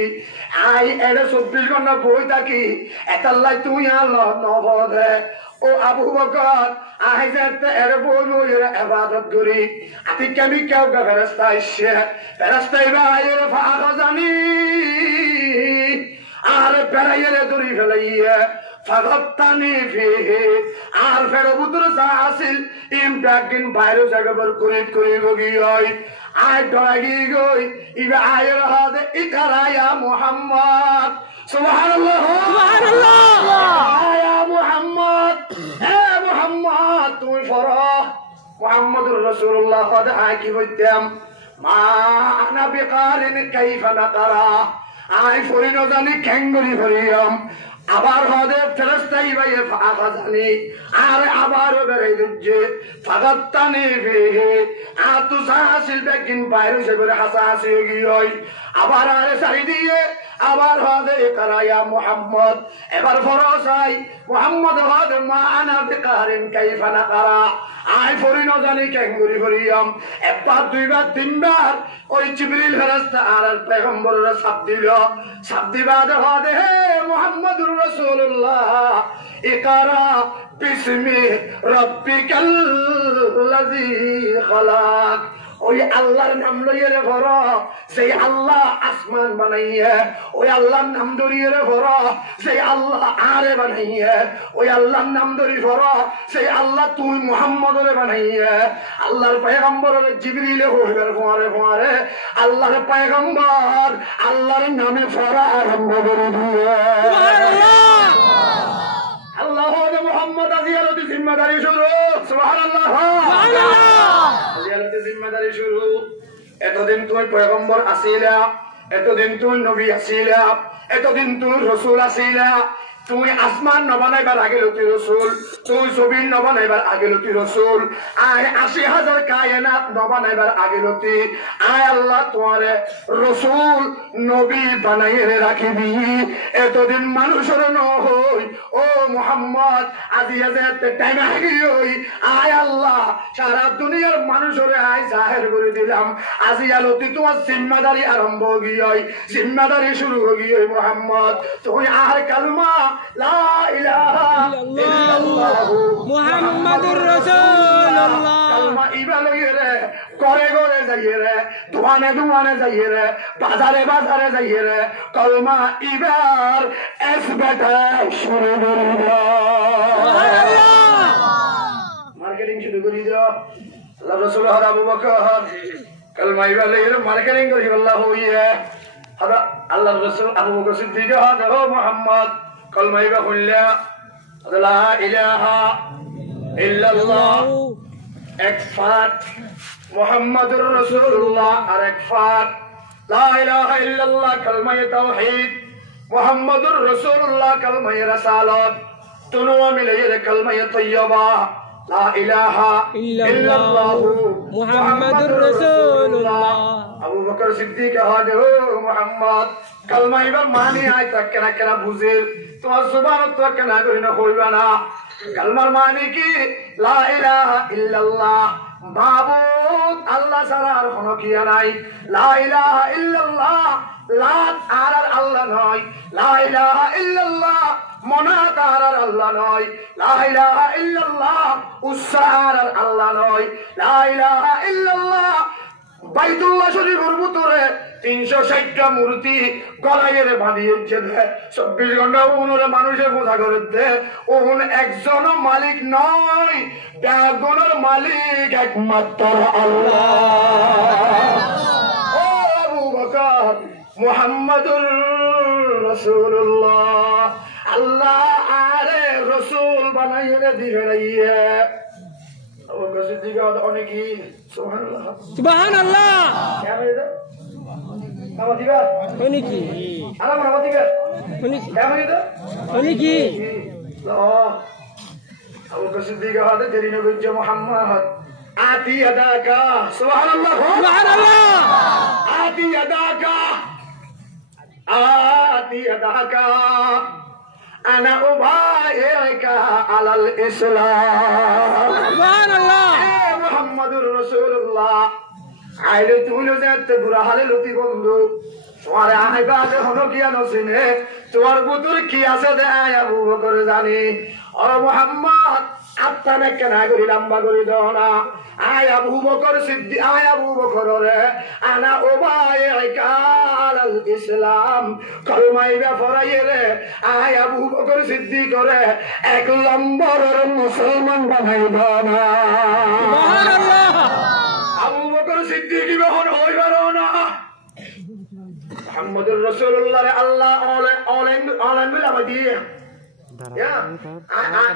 আই এড়ে 24 ঘন্টা বই থাকি এতাল্লাহ তুই আল্লাহ নবদে ও আবু বকর আই যাতে এর বই বই ইবাদত করি আতি কেমি কেউ ফেরেশতা এসে ফেরেশতা বাইরে ফাখাজানি আর বেড়াইয়ে ধরি ফেলাইয়া ফাগতানি ফিহি আর ফেরো বুদুর সাসিল ইম ব্যাগিন বাইরে জায়গা পর করে গই আই ডরাগি গই ইবা আয়ের হাতে ইকারায়া মুহাম্মদ সুবহানাল্লাহ সুবহানাল্লাহ আয়া মুহাম্মদ হে মুহাম্মদ তুই ফরা মুহাম্মদুর রাসূলুল্লাহ কদ আই কি হইতাম মা আনা বিকারিন কাইফা নাকারা আই ফরি ন জানি খ্যাঙ্গরি ফরিয়াম আবার হদে ফেরস্তাই ভাইয়ে ফাঁকা জানি আর আবার বেড়াই দিচ্ছে ফাগাত্তানি বেহে আতু সাহাসিল বেকিন বাইরে সে করে হাসা হাসি গিয়ে আবার আরে সারি দিয়ে আবার হদে কারায়া মুহাম্মদ এবার ফরসাই মুহাম্মদ হদে মা আনা বিকারিন কাইফা না কারা আই ফরি ন জানি খ্যাঙ্গরি ফরিয়াম একবার দুইবার তিনবার ওই জিবরিল ফেরেশতা আর পয়গম্বরের সাপ দিবাদ হদে হে মুহাম্মদুর রাসূলুল্লাহ ইকরা বিসমি রাব্বিকাল্লাযী খালাক ওই আল্লাহর নাম লইয়ে রে ভর সেই আল্লাহ আসমান বানাইয়ে ওই আল্লাহর নাম ধরিয়ে রে ভর সেই আল্লাহ আরে বানাইয়ে ওই আল্লাহর নাম ধরি ভর সেই আল্লাহ তুই মুহাম্মদরে বানাইয়ে আল্লাহর পয়গম্বরের জিবরিলে হইবার ফোয়ারে আল্লাহর পয়গম্বর আল্লাহর নামে ফরা আরম্ভ করে দিয়ে আল্লাহ মুহাম্মদ আজিয়ালতি জিম্মাদারি শুরু সুবহানাল্লাহ আজিয়ালতি জিম্মাদারি শুরু এতদিন তুই পয়গম্বর আসিলা এতদিন তুই নবী আসিলা এতদিন তুই রাসূল আসিলা তুই আসমান নবানাইবার আগে লতি রসুল তুই জমিন নবানাইবার আগে লতি রসুল আয় ৮০,০০০ কায়নাত নবানাইবার আগে লতি আয় আল্লাহ তোমারে রসুল নবী বানাইয়ে রাখিবি এতদিন মানুষের নহই ও মুহাম্মদ আজি আজ টাইম আগি হই আয় আল্লাহ সারা দুনিয়ার মানুষরে আয় জাহের করে দিলাম আজি আলতি তোমার জিম্মাদারি আরম্ভ হই জিম্মাদারি শুরু হই মুহাম্মদ তুই আর কালমা লা ইলাহা ইল্লাল্লাহ মুহাম্মাদুর রাসূলুল্লাহ কালমা ইবালয়ে রে করে করে যাইয়ে রে দোকানে দোকানে যাইয়ে রে বাজারে বাজারে যাইয়ে রে কালমা ইবার এসবেটা শুরু করে সুবহানাল্লাহ মার্কেটিং শুরু করে দাও আল্লাহ রাসূল হর আবু বকর কালমা ইবালয়ে রে মার্কেটিং করি আল্লাহ হইয়ে হর আল্লাহ রাসূল আবু বকর সিদ্দিক হর মুহাম্মদ কালমা ইবা হইলা লা ইলাহা ইল্লাল্লাহ একফাত মুহাম্মাদুর রাসূলুল্লাহ আর একফাত লা ইলাহা ইল্লাল্লাহ কালমায়ে তাওহীদ মুহাম্মাদুর রাসূলুল্লাহ কালমায়ে রাসালাত দুনো মিলিয়ে কালমায়ে তাইয়্যিবা লা ইলাহা ইল্লাল্লাহ মুহাম্মাদুর রাসূলুল্লাহ আবু বকর সিদ্দিক হাজে ও মুহাম্মদ কালমা ইবা মানি আয় তাকেনা কেনা বুঝে তোমার সুবহান তো কেনা করি না হইবা না কালমার মানে কি লা ইলাহা ইল্লাল্লাহ মাবুদ আল্লাহ ছাড়া আর কোনো কিয়া নাই লা ইলাহা ইল্লাল্লাহ লাত আর আল্লাহ নয় লা ইলাহা ইল্লাল্লাহ মনাত আর আল্লাহ নয় লা ইলাহা ইল্লাল্লাহ উসা আর আল্লাহ নয় লা ইলাহা ইল্লাল্লাহ বাইতুল্লাহ শরীফের ভিতরে ৩৬০টা মূর্তি গলাইয়ে বাঁধিয়েছে ২৪ ঘন্টা ওনারে মানুষের বোঝা করে দে ওন একজন মালিক নয় বেগুনের মালিক একমাত্র আল্লাহ ও আবু বকর মুহাম্মাদুর রাসূলুল্লাহ আল্লাহ আরে রাসূল বানাইয়ে দিবে নাইয়ে আবু বকর সিদ্দিক অনেকই সুবহানাল্লাহ সুবহানাল্লাহ কেমন দিবা অনেকি আলাম দিবা অনেকি কেমন অনেকি আবু বকর সিদ্দিক হাতে দেরি নবী মুহাম্মদ আতি আদাকা সুবহানাল্লাহ সুবহানাল্লাহ আতি আদাকা আনা উবাইকা আলাল ইসলাম সুবহানাল্লাহ মুহাম্মাদুর রাসূলুল্লাহ আইলে তুমি যেতে বুড়া হালে লতি বন্ধু তোমার আইবাদে হলো কি আনছিনে তোমার বুতুর কি আছে দে আবু বকর জানি ও মুহাম্মদ আপনারে কেন করি লম্বা করি দাও না আয় আবু বকর সিদ্দিক আয় আবু বকর রে আনা উবাইকা আলাল ইসলাম কলমাইবা ফরাইয়ে রে আয় আবু বকর সিদ্দিক রে এক নম্বরের মুসলমান বানাই দাও না সুবহানাল্লাহ আবু বকর সিদ্দিক যখন হইবার না মুহাম্মদুর রাসূলুল্লাহ আল্লাহ অলেন মিলামা দিয়ে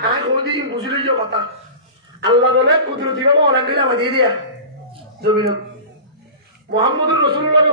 আই খুদি বুঝলি যে কথা আল্লাহ বলে কুদরতি ভাবে অলেন মিলামা দিয়ে দিয়া জমিন মুহাম্মদুর রাসূলুল্লাহ